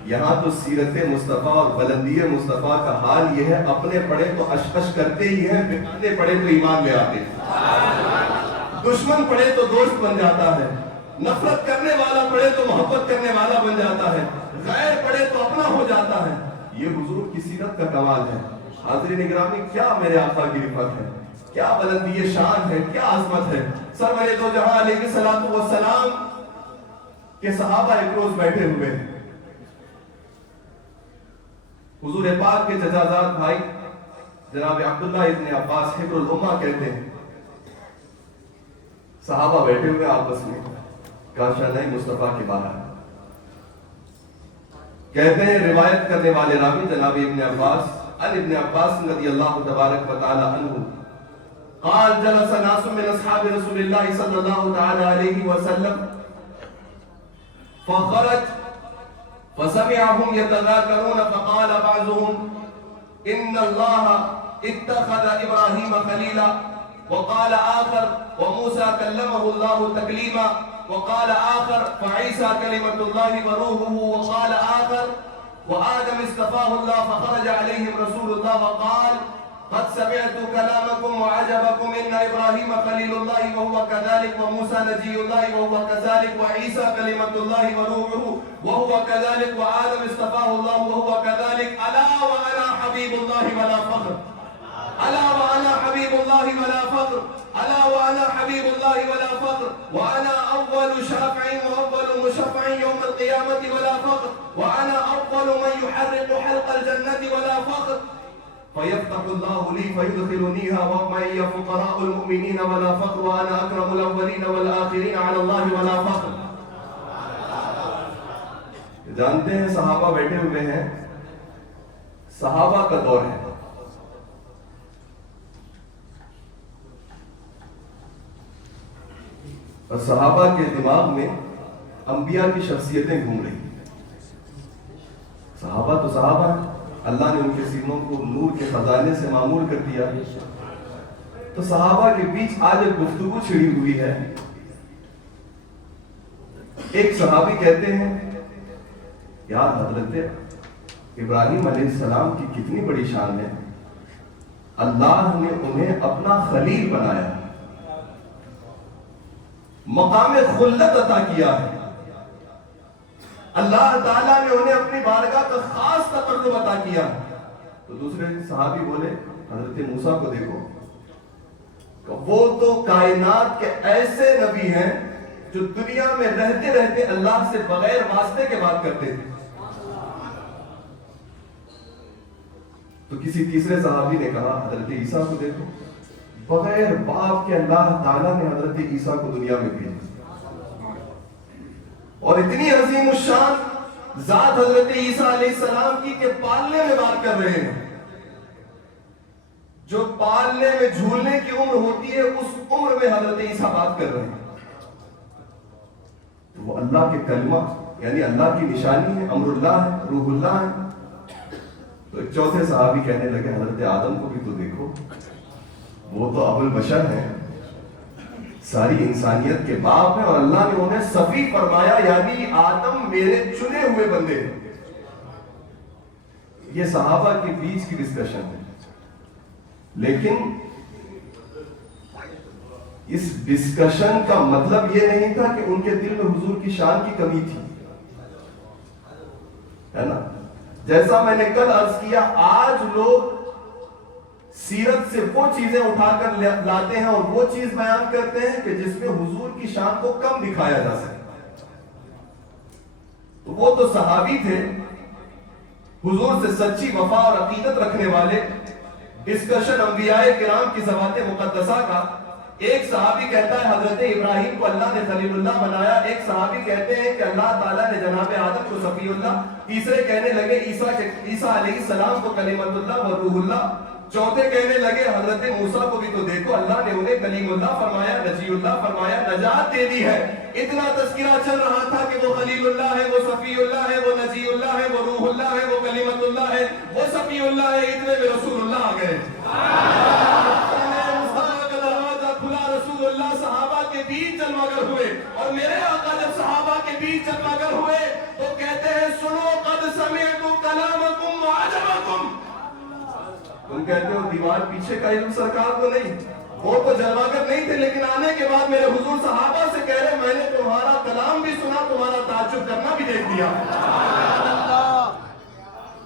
یہاں تو سیرت مصطفیٰ اور بلندی مصطفیٰ کا حال یہ ہے, اپنے پڑھے تو اشکش کرتے ہی ہیں, بیگانے پڑھے تو ایمان لے آتے ہیں, دشمن پڑھے تو دوست بن جاتا ہے, نفرت کرنے والا پڑھے تو محبت کرنے والا بن جاتا ہے, غیر پڑھے تو اپنا ہو جاتا ہے. یہ حضور کی سیرت کا کمال ہے. حاضرین گرامی, کیا میرے آقا کی رفعت ہے, کیا بلندی شان ہے, کیا عظمت ہے. سرور دو جہاں علیہ الصلوۃ والسلام کے صحابہ ایک روز بیٹھے ہوئے ہیں. حضور پاک کے چچازاد بھائی جناب عبداللہ ابن عباس حبر الامہ کہتے ہیں, صحابہ بیٹھے ہوئے آپس میں, کاشا نہیں مصطفیٰ کے باہر. کہتے ہیں روایت کرنے والے راوی جناب ابن عباس, عن ابن عباس رضی اللہ تبارک و تعالی عنہ قال جلس ناس من اصحاب رسول اللہ صلی اللہ تعالی علیہ وسلم فخرج فسمعهم يتذاكرون فقال بعضهم ان الله اتخذ ابراهيم خليلا وقال آخر وموسى كلمه الله تكليما وقال آخر فعيسى كلمة الله وروحه وقال آخر وآدم اصطفاه الله فخرج عليهم رسول الله وقال قد سمعت كلامكم وعجبكم إن إبراهيم خليل الله وهو كذلك وموسى نجي الله وهو كذلك وعيسى كلمة الله وروحه وهو كذلك وآدم اصطفاه الله وهو كذلك ألا وأنا حبيب الله ولا فخر ألا وأنا حبيب الله ولا فخر ألا وأنا حبيب الله ولا فخر وأنا أول شافع وأول مشفع يوم القيامة ولا فخر وأنا أول من يحرق حلق الجنة ولا فخر فيفتح الله لي فيدخلنيها ومعي فقراء المؤمنين ولا فخر وأنا أكرم الأولين والآخرين على الله ولا فخر. جانتے ہیں صحابہ بیٹھے ہوئے ہیں, صحابہ کا دور ہے, اور صحابہ کے دماغ میں انبیاء کی شخصیتیں گھوم رہی ہیں. صحابہ تو صحابہ ہیں, اللہ نے ان کے سینوں کو نور کے خزانے سے معمور کر دیا. تو صحابہ کے بیچ آج ایک گفتگو چھڑی ہوئی ہے. ایک صحابی کہتے ہیں یار حضرت ابراہیم علیہ السلام کی کتنی بڑی شان ہے, اللہ نے انہیں اپنا خلیل بنایا, مقام خلت عطا کیا ہے, اللہ تعالیٰ نے انہیں اپنی بارگاہ کا خاص تقرب عطا کیا. تو دوسرے صحابی بولے حضرت موسیٰ کو دیکھو, وہ تو کائنات کے ایسے نبی ہیں جو دنیا میں رہتے رہتے اللہ سے بغیر واسطے کے بات کرتے تھے. تو کسی تیسرے صحابی نے کہا حضرت عیسیٰ کو دیکھو, بغیر باپ کے اللہ تعالیٰ نے حضرت عیسیٰ کو دنیا میں بھیجا, اور اتنی عظیم الشان ذات حضرت عیسیٰ علیہ السلام کی کہ پالنے میں بات کر رہے ہیں. جو پالنے میں جھولنے کی عمر ہوتی ہے اس عمر میں حضرت عیسیٰ بات کر رہے ہیں. وہ اللہ کے کلمہ یعنی اللہ کی نشانی ہے, امر اللہ ہے, روح اللہ ہے. تو ایک چوتھے صحابی کہنے لگے حضرت آدم کو بھی تو دیکھو, وہ تو ابو البشر ہیں, ساری انسانیت کے باپ ہیں, اور اللہ نے انہیں صفی فرمایا, یعنی آدم میرے چنے ہوئے بندے ہیں. یہ صحابہ کے بیچ کی ڈسکشن ہے, لیکن اس ڈسکشن کا مطلب یہ نہیں تھا کہ ان کے دل میں حضور کی شان کی کمی تھی, ہے نا. جیسا میں نے کل عرض کیا, آج لوگ سیرت سے وہ چیزیں اٹھا کر لاتے ہیں اور وہ چیز بیان کرتے ہیں کہ جس میں حضور کی شان کو کم دکھایا جا سکے. تو وہ تو صحابی تھے, حضور سے سچی وفا اور عقیدت رکھنے والے. ڈسکشن انبیاء کرام کی ذوات مقدسہ کا. ایک صحابی کہتا ہے حضرت ابراہیم کو اللہ نے خلیل اللہ بنایا, ایک صحابی کہتے ہیں کہ اللہ تعالیٰ نے جناب آدم کو صفی اللہ, تیسرے کہنے لگے عیسیٰ علیہ السلام کو کلمت اللہ و روح اللہ, چوتھے کہنے لگے حضرت موسیٰ کو بھی تو دیکھو اللہ نے انہیں کلیم اللہ فرمایا, نجی اللہ فرمایا, نجات دے دی ہے. اتنا تذکرہ چل رہا تھا کہ وہ خلیل اللہ ہے, وہ صفی اللہ ہے, وہ نجی اللہ ہے, وہ روح اللہ ہے, وہ کلمت اللہ ہے, وہ صفی اللہ ہے. اتنے میں رسول اللہ آ گئے. رسول اللہ صحابہ کے بیچ جلوہ گر ہوئے, اور میرے آقا جب صحابہ کے بیچ جلوہ گر ہوئے تو کہتے ہیں سنو قد سمعت کلامکم وعجبکم. تم کہتے ہو دیوار پیچھے کا علم سرکار کو نہیں, وہ تو جلوہ گر نہیں تھے, لیکن آنے کے بعد میرے حضور صحابہ سے کہہ رہے میں نے تمہارا کلام بھی سنا, تمہارا تعجب کرنا بھی دیکھ لیا.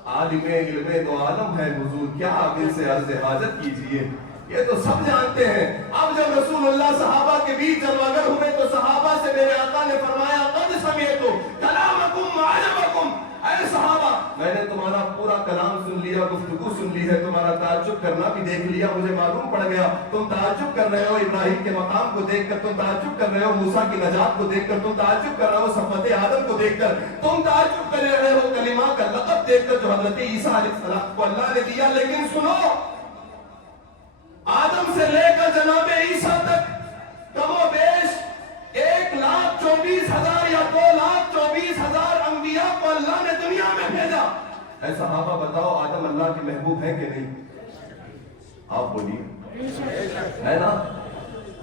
عالم علم دو عالم ہے حضور, کیا آپ ان سے عرض حاجت کیجئے, یہ تو سب جانتے ہیں. اب جب رسول اللہ صحابہ کے بیچ جلوہ گر ہوئے تو صحابہ سے میرے آقا نے فرمایا قد سمعت کلامکم وعجبکم, اے صحابہ میں نے تمہارا پورا کلام سن لیا, گفتگو سن لی ہے, تمہارا تعجب کرنا بھی دیکھ لیا, مجھے معلوم پڑ گیا تم تعجب کر رہے ہو ابراہیم کے مقام کو دیکھ کر, تم تعجب کر رہے ہو موسیٰ کی نجات کو دیکھ کر, تم تعجب کر رہے ہو صفوت آدم کو دیکھ کر, تم تعجب کر رہے ہو کلمہ کا لقب دیکھ کر جو حضرت عیسیٰ علیہ السلام کو اللہ نے دیا. لیکن سنو, آدم سے لے کر جناب عیسیٰ تک کم و بیش 1,24,000 یا 2,24,000 انبیاء کو اللہ نے دنیا میں بھیجا. اے صحابہ بتاؤ آدم اللہ کے محبوب ہیں کہ نہیں؟ آپ بولیے, ہے نا.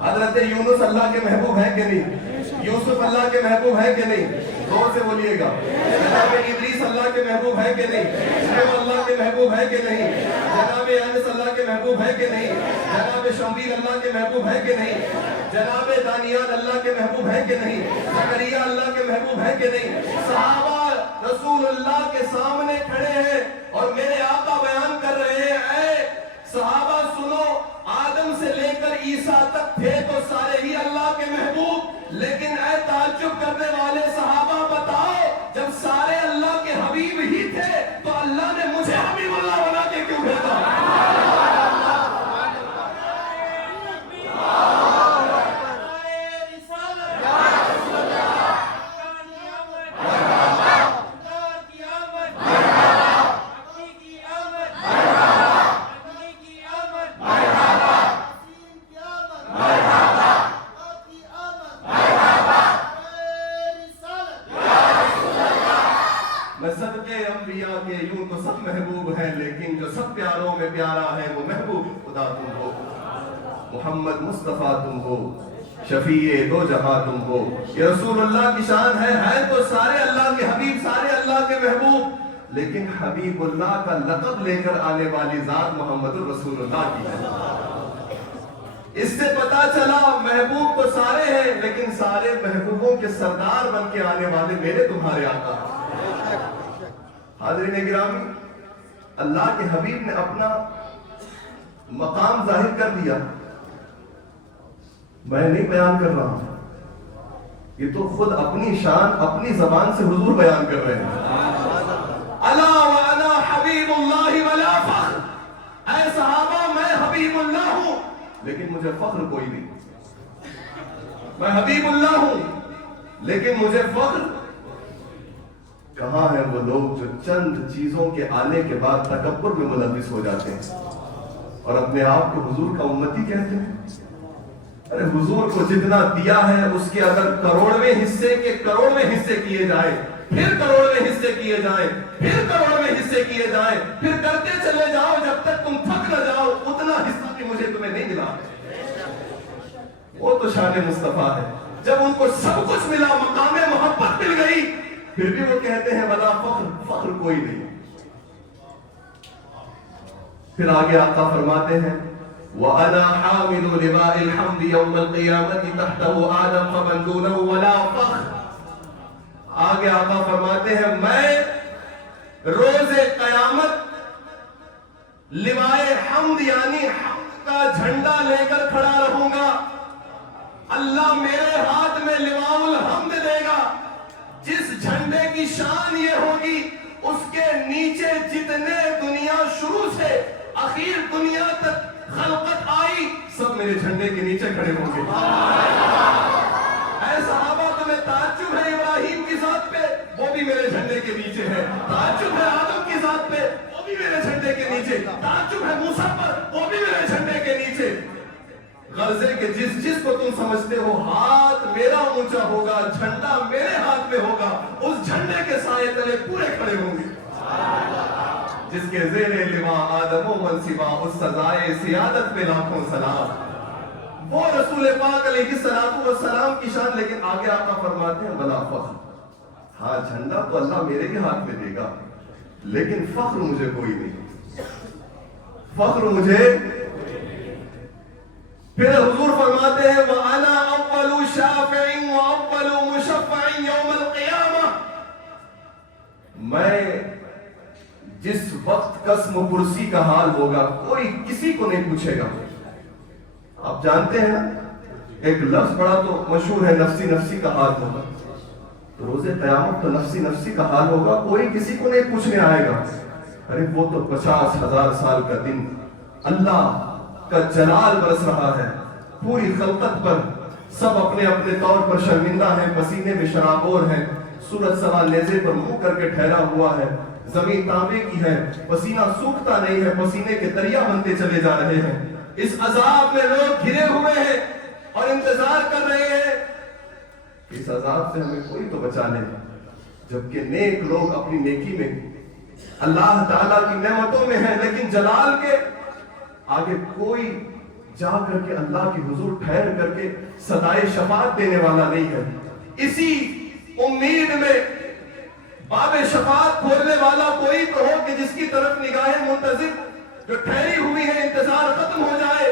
حضرت یونس اللہ کے محبوب ہیں کہ نہیں؟ یوسف اللہ کے محبوب ہیں کہ نہیں؟ زور سے بولیے گا. جناب ادریس اللہ کے محبوب ہیں کہ نہیں؟ شعیب اللہ کے محبوب ہیں کہ نہیں؟ جناب انس اللہ کے محبوب ہیں کہ نہیں؟ جناب شمویل اللہ کے محبوب ہیں کہ نہیں؟ جناب دانیال اللہ کے محبوب ہیں کہ نہیں؟ زکریا اللہ کے محبوب ہیں کہ نہیں؟ صحابہ رسول اللہ کے سامنے کھڑے ہیں اور میرے آقا بیان کر رہے ہیں, اے صحابہ سنو, آدم سے لے کر عیسیٰ تک تھے تو سارے ہی اللہ کے محبوب, لیکن اے تعجب کرنے والے صحابہ بتاؤ جب سارے اللہ کے حبیب ہی تھے تو اللہ نے مجھے حبیب اللہ بنا کے کیوں بھیجا؟ محمد مصطفیٰ تم ہو, شفیع دو جہاں تم ہو. یہ رسول اللہ کی شان ہے تو سارے اللہ کے حبیب, سارے اللہ کے محبوب, لیکن حبیب اللہ کا لقب لے کر آنے والی ذات محمد الرسول اللہ کی ہے. اس سے پتا چلا محبوب تو سارے ہیں, لیکن سارے محبوبوں کے سردار بن کے آنے والے میرے تمہارے آقا. حاضرین گرامی, اللہ کے حبیب نے اپنا مقام ظاہر کر دیا. میں نہیں بیان کر رہا ہوں, یہ تو خود اپنی شان اپنی زبان سے حضور بیان کر رہے ہیں. الا وانا حبیب اللہ ولا فخر, اے صحابہ میں حبیب اللہ ہوں لیکن مجھے فخر کوئی نہیں. میں حبیب اللہ ہوں لیکن مجھے فخر کہاں ہے وہ لوگ جو چند چیزوں کے آنے کے بعد تکبر میں ملوث ہو جاتے ہیں. اور اپنے آپ کو حضور کا امتی کہتے ہیں. ارے حضور کو جتنا دیا ہے اس کے اگر کروڑویں حصے کے کروڑویں حصے کیے جائیں, پھر کروڑویں حصے کیے جائیں, پھر کروڑویں حصے کیے جائیں, پھر کرتے چلے جاؤ جب تک تم تھک نہ جاؤ, اتنا حصہ بھی مجھے تمہیں نہیں ملا. وہ تو شان مصطفیٰ ہے. جب ان کو سب کچھ ملا, مقام محبت مل گئی, پھر بھی وہ کہتے ہیں ولا فخر, فخر کوئی نہیں. پھر آگے آقا فرماتے ہیں وَأَنَا حَامِلُ لِوَاءِ الْحَمْدِ يَوْمَ الْقِيَامَةِ تَحْتَهُ آدَمْ فَمَنْ دُونَهُ وَلَا فَخْرٍ. آگے آقا فرماتے ہیں میں روز قیامت لوائے حمد یعنی حمد کا جھنڈا لے کر کھڑا رہوں گا. اللہ میرے ہاتھ میں لواء الحمد دے گا. جس جھنڈے کی شان یہ ہوگی اس کے نیچے جتنے دنیا شروع سے اخیر دنیا تک خلقت آئی, سب میرے جھنڈے کے نیچے کھڑے ہوں گے. اے صحابہ تمہیں تعجب ہے ابراہیم کی ذات پہ, وہ بھی میرے جھنڈے کے نیچے ہے. تعجب ہے آدم کی ذات پہ, وہ بھی میرے جھنڈے کے نیچے. تعجب ہے موسیٰ پر, وہ بھی میرے جھنڈے کے نیچے. غرضے کہ جس کو تم سمجھتے ہو ہاتھ میرا اونچا ہوگا, جھنڈا میرے ہاتھ میں ہوگا, اس جھنڈے کے سائے تلے پورے کھڑے ہوں گے. جس کے زیر لواء آدم و منصبا, اس سزائے سیادت پہ لاکھوں سلام. وہ رسول پاک علیہ الصلوۃ والسلام کی شان. لیکن آگے آقا فرماتے ہیں ولا فخر, ہاں جھنڈا تو اللہ میرے ہی ہاتھ میں دے گا, لیکن فخر مجھے کوئی نہیں. فخر مجھے. پھر حضور فرماتے ہیں وَأَنَا أَوَّلُ شَافِعٍ وَأَوَّلُ مُشَفَّعٍ يَوْمَ الْقِيَامَةِ. میں جس وقت قسم و پرسی کا حال ہوگا کوئی کسی کو نہیں پوچھے گا. آپ جانتے ہیں ایک لفظ بڑا تو مشہور ہے نفسی نفسی کا حال ہوگا. تو روز قیامت تو نفسی نفسی کا حال ہوگا, کوئی کسی کو نہیں پوچھنے آئے گا. ارے وہ تو 50,000 سال کا دن اللہ کا جلال برس رہا ہے پوری خلقت پر. سب اپنے اپنے طور پر شرمندہ ہیں, پسینے میں شرابور ہیں. سورج سوا نیزے پر منہ کر کے ٹھہرا ہوا ہے, زمین تانبے کی ہے, پسینہ سوکھتا نہیں ہے, پسینے کے دریا بنتے چلے جا رہے ہیں. اس عذاب میں لوگ گھرے ہوئے ہیں اور انتظار کر رہے ہیں اس عذاب سے ہمیں کوئی تو بچا لے. جبکہ نیک لوگ اپنی نیکی میں اللہ تعالیٰ کی نعمتوں میں ہیں, لیکن جلال کے آگے کوئی جا کر کے اللہ کے حضور ٹھہر کر کے صدائے شفاعت دینے والا نہیں ہے. اسی امید میں باب شفاعت کھولنے والا کوئی تو ہو کہ جس کی طرف نگاہیں منتظر جو ٹھہری ہوئی ہے, انتظار ختم ہو جائے.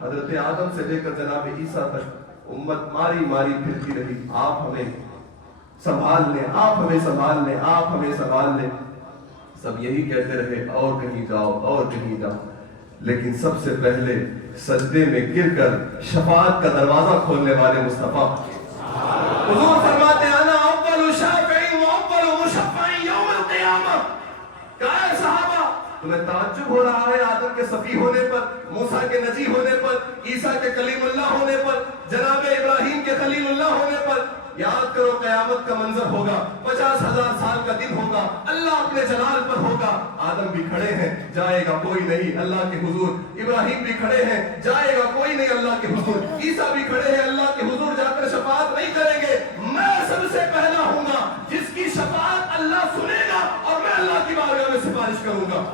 حضرت آدم سے لے کر جناب عیسیٰ تک امت ماری ماری پھرتی رہی, آپ ہمیں سنبھال لیں, آپ ہمیں سنبھال لیں, آپ ہمیں سنبھال لیں. سب یہی کہتے رہے اور کہیں جاؤ اور کہیں جاؤ. لیکن سب سے پہلے سجدے میں گر کر شفاعت کا دروازہ کھولنے والے مصطفیٰ حضور فرماتے ہیں انا اول شافع و اول مشفع یوم القیامہ. کہا ہے صحابہ تمہیں تعجب ہو رہا ہے آدم کے صفی ہونے پر, موسیٰ کے نجی ہونے پر, عیسیٰ کے کلیم اللہ ہونے پر, جناب ابراہیم کے خلیل اللہ ہونے پر. یاد کرو قیامت کا منظر ہوگا, 50,000 سال کا دن ہوگا, اللہ اپنے جلال پر ہوگا. آدم بھی کھڑے ہیں, جائے گا کوئی نہیں اللہ کے حضور. ابراہیم بھی کھڑے ہیں, جائے گا کوئی نہیں اللہ کے حضور. عیسیٰ بھی کھڑے ہیں, اللہ کے حضور جا کر شفاعت نہیں کریں گے. میں سب سے پہلا ہوں گا جس کی شفاعت اللہ سنے گا اور میں اللہ کی بارگاہ میں سفارش کروں گا.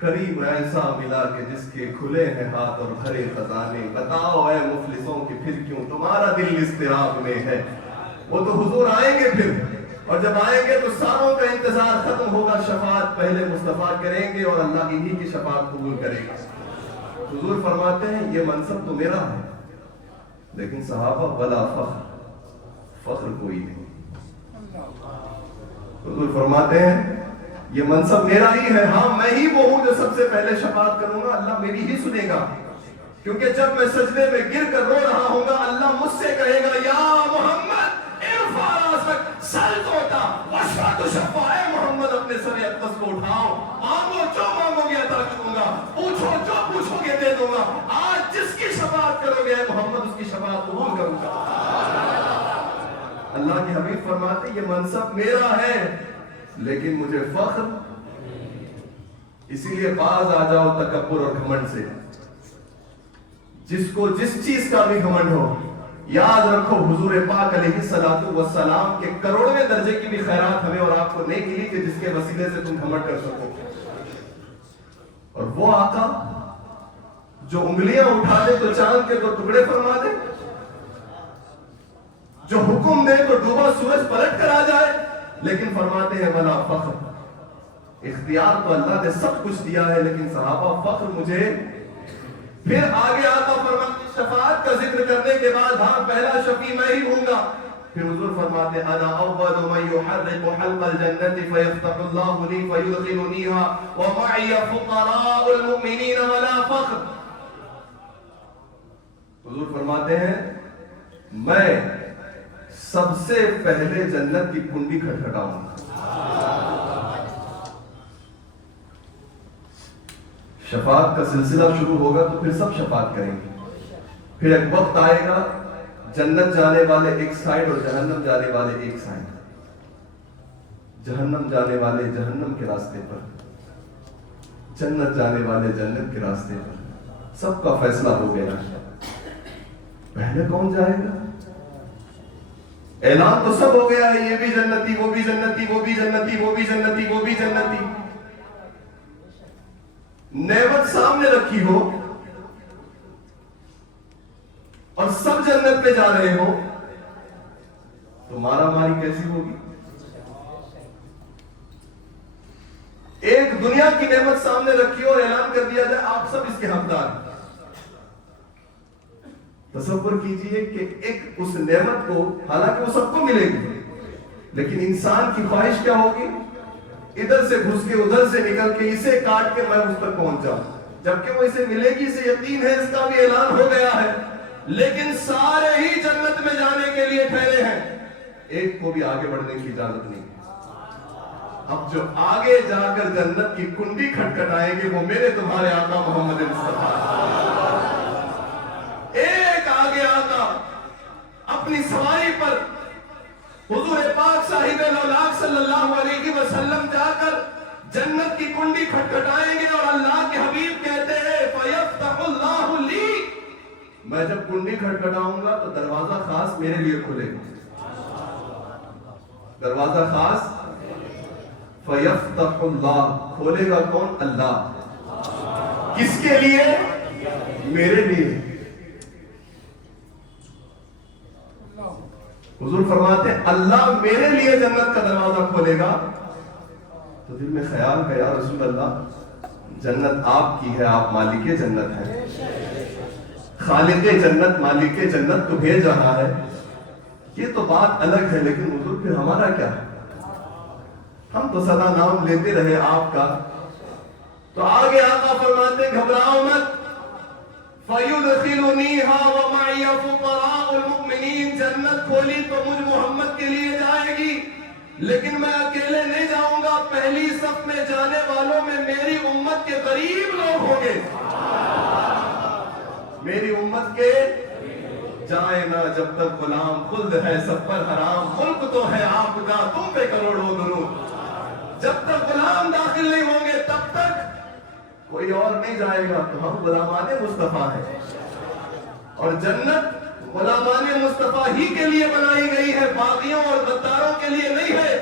کریم ایسا ملا کہ جس کے کھلے ہیں ہاتھ اور بھرے خزانے. بتاؤ اے مفلسوں کہ پھر کیوں تمہارا دل اضطراب میں ہے. وہ تو حضور آئیں گے پھر, اور جب آئیں گے تو ساروں کا انتظار ختم ہوگا. شفاعت پہلے مصطفیٰ کریں گے اور اللہ انہی کی شفاعت قبول کرے گا. حضور فرماتے ہیں یہ منصب تو میرا ہے, لیکن صحابہ ولا فخر, فخر کوئی نہیں. حضور فرماتے ہیں یہ منصب میرا ہی ہے, ہاں میں ہی وہ ہوں جو سب سے پہلے شفاعت کروں گا. اللہ میری ہی سنے گا, کیونکہ جب میں سجدے میں گر کر رو رہا ہوں گا اللہ مجھ سے کہے گا یا محمد ارفع راسک سل توتا واشفع تشفع. اے محمد اپنے سر اقدس کو اٹھا ساتھ قبول کروں گا. اللہ کے حبیب فرماتے یہ منصب میرا ہے لیکن مجھے فخر, اسی لیے باز آ جاؤ تکبر اور گھمنڈ سے. جس کو جس چیز کا بھی گھمنڈ ہو, یاد رکھو حضور پاک علیہ الصلوۃ والسلام کے کروڑویں درجے کی بھی خیرات ہمیں اور آپ کو نہیں ملی کہ جس کے وسیلے سے تم گھمنڈ کر سکو. اور وہ آقا جو انگلیاں اٹھا دے تو چاند کے تو ٹکڑے فرما دے, جو حکم دے تو ڈوبا سورج پلٹ کر آ جائے, لیکن فرماتے ہیں ولا فخر. اختیار تو اللہ نے سب کچھ دیا ہے لیکن صحابہ فخر مجھے. پھر آگے آقا فرماتے شفاعت کا ذکر کرنے کے بعد ہاں پہلا شفیع میں ہی ہوں گا. پھر حضور فرماتے انا اول من يحرق حلق الجنة فيفتح الله لي فيدخلنيها ومعي فقراء المؤمنين ولا فخر. حضور فرماتے ہیں میں سب سے پہلے جنت کی کنڈی کھٹکھٹاؤں گا. شفاعت کا سلسلہ شروع ہوگا تو پھر سب شفاعت کریں گے. پھر ایک وقت آئے گا جنت جانے والے ایک سائڈ اور جہنم جانے والے ایک سائڈ. جہنم جانے والے جہنم کے راستے پر, جنت جانے والے جنت کے راستے پر. سب کا فیصلہ ہو گیا. پہلے کون جائے گا؟ اعلان تو سب ہو گیا ہے, یہ بھی جنتی, وہ بھی جنتی, وہ بھی جنتی, وہ بھی جنتی, وہ بھی جنتی. نعمت سامنے رکھی ہو اور سب جنت پہ جا رہے ہو تو مارا ماری کیسی ہوگی؟ ایک دنیا کی نعمت سامنے رکھی اور اعلان کر دیا جائے آپ سب اس کے حقدار. تصور کیجئے کہ ایک اس نعمت کو, حالانکہ وہ سب کو ملے گی, لیکن انسان کی خواہش کیا ہوگی؟ ادھر سے گھس کے ادھر سے نکل کے اسے کاٹ کے میں اس تک پہنچ جاؤں, جبکہ وہ اسے ملے گی, اسے یقین ہے, اس کا بھی اعلان ہو گیا ہے, لیکن سارے ہی جنت میں جانے کے لیے ٹھہرے ہیں. ایک کو بھی آگے بڑھنے کی اجازت نہیں. اب جو آگے جا کر جنت کی کنڈی کھٹکھٹائیں گے وہ میرے تمہارے آقا محمد مصطفیٰ. ایک آگے آقا اپنی سواری پر حضور پاک صاحب الاولاق صلی اللہ علیہ وسلم جا کر جنت کی کنڈی کھٹکھٹائیں گے اور اللہ کے حبیب کہتے ہیں فَيَفْتَحُ اللَّهُ لِي, میں جب کنڈی کھٹکھٹاؤں گا تو دروازہ خاص میرے لیے کھلے گا. دروازہ خاص فَيَفْتَحُ اللَّهُ, کھولے گا کون؟ اللہ. کس کے لیے؟ میرے لیے. حضور فرماتے ہیں اللہ میرے لیے جنت کا دروازہ کھولے گا. تو دل میں خیال کا یا رسول اللہ جنت آپ کی ہے, آپ مالک جنت ہے, خالق جنت مالک جنت کو بھیج رہا ہے, یہ تو بات الگ ہے, لیکن حضور پھر ہمارا کیا ہے؟ ہم تو سدا نام لیتے رہے آپ کا. تو آگے آقا فرماتے گھبراؤ مت, فَيُدْخِلُنِيهَا وَمَعِيَ فُقَرَاءُ الْمُؤْمِنِينَ, جنت کھولی تو مجھ محمد کے لیے جائے گی, لیکن میں اکیلے نہیں جاؤں گا. پہلی صف میں جانے والوں میں میری امت کے غریب لوگ ہوں گے. میری امت کے جائے نہ جب تک غلام, خلد ہے سب پر حرام, ملک تو ہے آپ کا تم پہ کروڑوں درود. جب تک غلام داخل نہیں ہوں گے تب تک کوئی اور نہیں جائے گا. تو ہم غلامان مصطفیٰ ہیں اور جنت غلامان مصطفیٰ ہی کے لیے بنائی گئی ہے, باغیوں اور غداروں کے لیے نہیں ہے.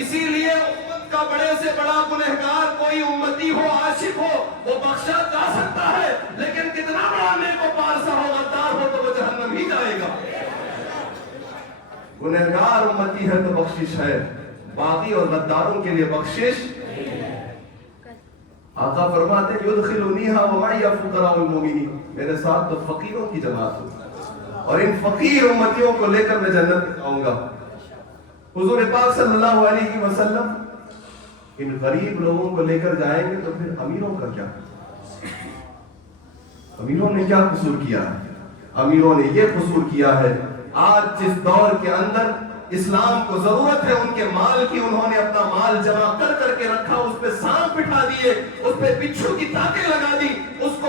اسی لیے امت کا بڑے سے بڑا گنہگار کوئی امتی ہو, عاشق ہو, وہ بخشا جا سکتا ہے, لیکن کتنا بڑا نیک و پارسا ہو, غدار ہو تو وہ جہنم ہی جائے گا. گنہگار امتی ہے تو بخشش ہے, باغی اور غداروں کے لیے بخشش. آقا فرماتے ہیں یدخلونیها ومعی فقراء المؤمنین, میرے ساتھ تو فقیروں کی جماعت ہو اور ان فقیر امتیوں کو لے کر میں جنت میں آؤں گا. حضور پاک صلی اللہ علیہ وسلم ان غریب لوگوں کو لے کر جائیں گے تو پھر امیروں کا کیا؟ امیروں نے کیا قصور کیا ہے؟ امیروں نے یہ قصور کیا ہے, آج جس دور کے اندر اسلام کو ضرورت ہے ان کے مال کی, انہوں نے اپنا مال جمع کر کے رکھا, اس پہ سانپ بٹھا دیے, اس پہ بچھو کی تاکیں لگا دی, اس کو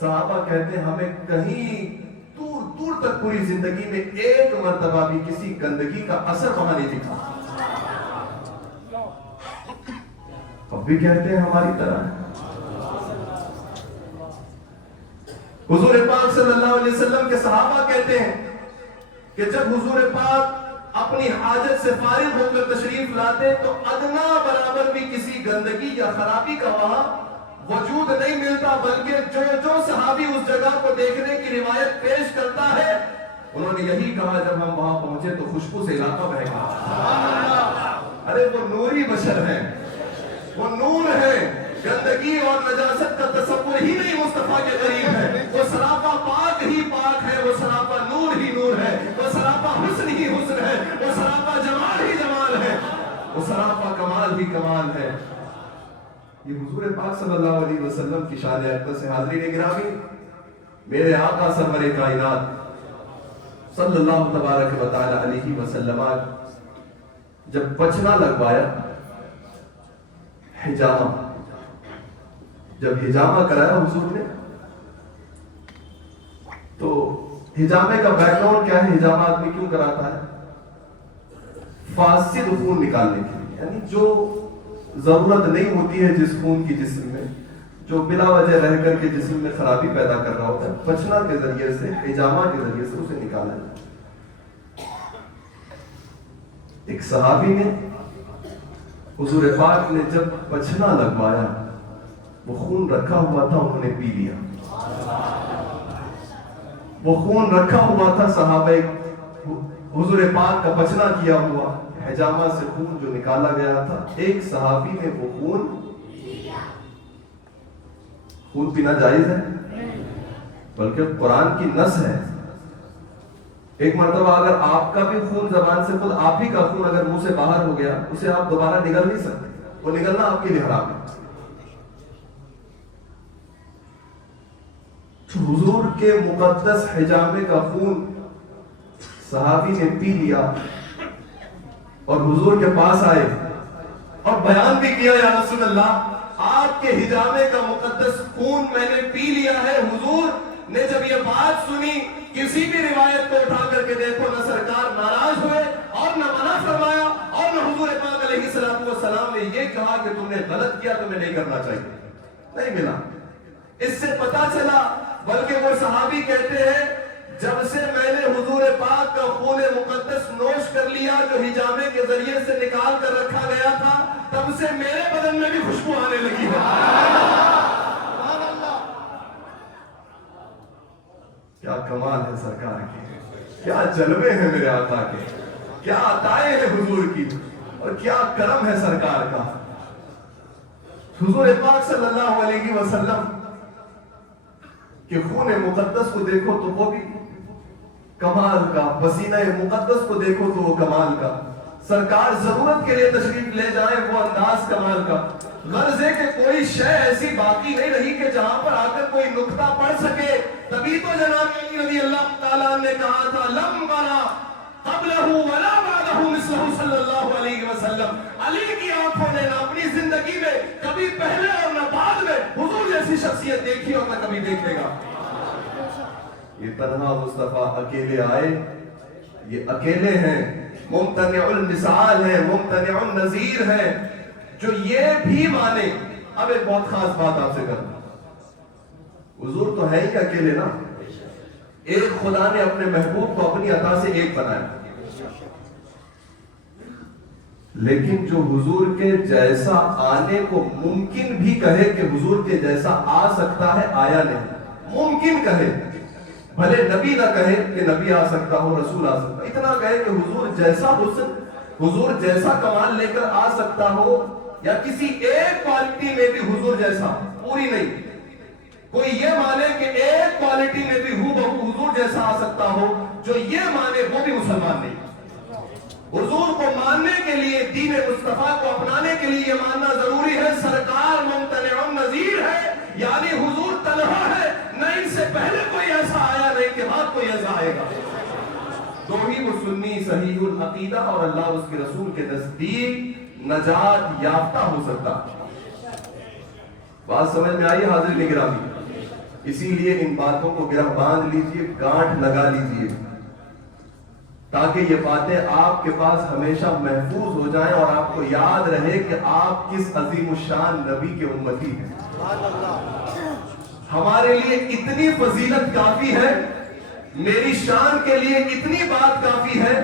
صحابہ کہتے ہیں ہمیں کہیں دور دور تک پوری زندگی میں ایک مرتبہ بھی کسی گندگی کا اثر وہاں نہیں دکھا. اب بھی کہتے ہیں ہماری طرح. حضور پاک صلی اللہ علیہ وسلم کے صحابہ کہتے ہیں کہ جب حضور پاک اپنی حاجت سے فارغ ہو کر تشریف لاتے تو ادنا برابر بھی کسی گندگی یا خرابی کا وہاں وجود نہیں ملتا، بلکہ جو صحابی اس جگہ کو دیکھنے کی روایت پیش کرتا ہے انہوں نے یہی کہا جب ہم وہاں پہنچے تو خوشبو سے علاقہ بہکا. ارے وہ نوری بشر ہیں، وہ نور ہے. گندگی اور نجاست کا تصور ہی نہیں مصطفیٰ کے قریب ہے. وہ سراپا پاک ہی پاک ہے، وہ سراپا نور ہی نور ہے، وہ سراپا حسن ہی حسن ہے، وہ سراپا جمال ہی جمال ہے، وہ سراپا کمال ہی کمال ہے. یہ حضور پاک صلی اللہ علیہ وسلم کی شان اقدس سے. حاضرین گرامی، میرے آقا سرور کائنات صلی اللہ تبارک و تعالی علیہ وسلم جب بچنا لگوایا حجامہ، جب حجامہ کرایا حضور نے تو حجامے کا بیک گراؤنڈ کیا ہے؟ حجامہ آدمی کیوں کراتا ہے؟ فاسد خون نکالنے کے لیے، یعنی جو ضرورت نہیں ہوتی ہے جس خون کی جسم میں، جو بلا وجہ رہ کر کے جسم میں خرابی پیدا کر رہا ہوتا ہے، بچنا کے ذریعے سے، حجامہ کے ذریعے سے اسے نکالا جائے. ایک صحابی نے حضور پاک نے جب بچنا لگوایا، وہ خون رکھا ہوا تھا، انہوں نے پی لیا. وہ خون رکھا ہوا تھا، صحابہ حضور پاک کا بچنا کیا ہوا حجامہ سے خون جو نکالا گیا تھا، ایک صحابی نے وہ خون پینا جائز ہے، بلکہ قرآن کی نص ہے. ایک مرتبہ اگر آپ کا بھی خون زبان سے، خود آپ ہی کا خون اگر منہ سے باہر ہو گیا، اسے آپ دوبارہ نگل نہیں سکتے، وہ نگلنا آپ کے لیے حرام ہے. حضور کے مقدس حجامے کا خون صحابی نے پی لیا اور حضور کے پاس آئے اور بیان بھی کیا، یا رسول اللہ آپ کے حجامے کا مقدس خون میں نے پی لیا ہے. حضور نے جب یہ بات سنی، کسی بھی روایت کو اٹھا کر کے دیکھو، نہ سرکار ناراض ہوئے اور نہ منع فرمایا اور نہ حضور پاک علیہ السلام نے یہ کہا کہ تم نے غلط کیا، تمہیں نہیں کرنا چاہیے. نہیں ملا. اس سے پتا چلا، بلکہ وہ صحابی کہتے ہیں جب سے میں نے حضور پاک کا خون مقدس نوش کر لیا جو حجامے کے ذریعے سے نکال کر رکھا گیا تھا، تب سے میرے بدن میں بھی خوشبو آنے لگی ہے. کیا کمال ہے سرکار کی، کیا جلوے ہیں میرے آقا کے، کیا عطائیں ہیں حضور کی، اور کیا کرم ہے سرکار کا. حضور پاک صلی اللہ علیہ وسلم کہ خون مقدس کو دیکھو تو وہ بھی کمال کا، پسینہ مقدس کو دیکھو تو وہ کمال کا. سرکار ضرورت کے لیے تشریف لے جائیں، وہ انداز کمال کا. غرض ہے کہ کوئی شے ایسی باقی نہیں رہی کہ جہاں پر آ کر کوئی نقطہ پڑھ سکے. تبھی تو جناب علی رضی اللہ تعالیٰ نے کہا تھا لم برا قبلہ ولا بعدہ مثلہ صلی اللہ علیہ وسلم. علی کی آنکھوں نے نہ اپنی زندگی میں کبھی پہلے اور نہ بعد میں حضور جیسی شخصیت دیکھی اور نہ کبھی دیکھے گا. یہ تنہا مصطفیٰ اکیلے آئے، یہ اکیلے ہیں، ممتنع المثال ہیں، ممتنع النظیر ہیں، جو یہ بھی مانے. اب ایک بہت خاص بات آپ سے کروں، حضور تو ہے ہی اکیلے نا. ایک خدا نے اپنے محبوب کو اپنی عطا سے ایک بنایا، لیکن جو حضور کے جیسا آنے کو ممکن بھی کہے کہ حضور کے جیسا آ سکتا ہے، آیا نہیں. ممکن کہے، بھلے نبی نہ کہے کہ نبی آ سکتا ہو، رسول آ سکتا، اتنا کہے کہ حضور جیسا حسن، حضور جیسا کمال لے کر آ سکتا ہو، یا کسی ایک کوالٹی میں بھی حضور جیسا، پوری نہیں. کوئی یہ مانے کہ ایک کوالٹی میں بھی حضور جیسا آ سکتا ہو، جو یہ مانے وہ بھی مسلمان نہیں. حضور کو ماننے کے لیے، دین مصطفیٰ کو اپنانے کے لیے یہ ماننا ضروری ہے سرکار ممتنع النظیر ہے، یعنی حضور تنہا ہے، نہ ان سے پہلے کوئی ایسا آیا نہ ان کے بعد کوئی ایسا آئے گا. توحید سنی صحیح العقیدہ اور اللہ اس کے رسول کے نزدیک نجات یافتہ ہو سکتا. بات سمجھ میں آئی حاضرین گرامی؟ اسی لیے ان باتوں کو گرہ باندھ لیجئے، گانٹھ لگا لیجئے، تاکہ یہ باتیں آپ کے پاس ہمیشہ محفوظ ہو جائیں اور آپ کو یاد رہے کہ آپ کس عظیم الشان نبی کے امتی ہیں۔ ہمارے لیے اتنی فضیلت کافی ہے، میری شان کے لیے اتنی بات کافی ہے،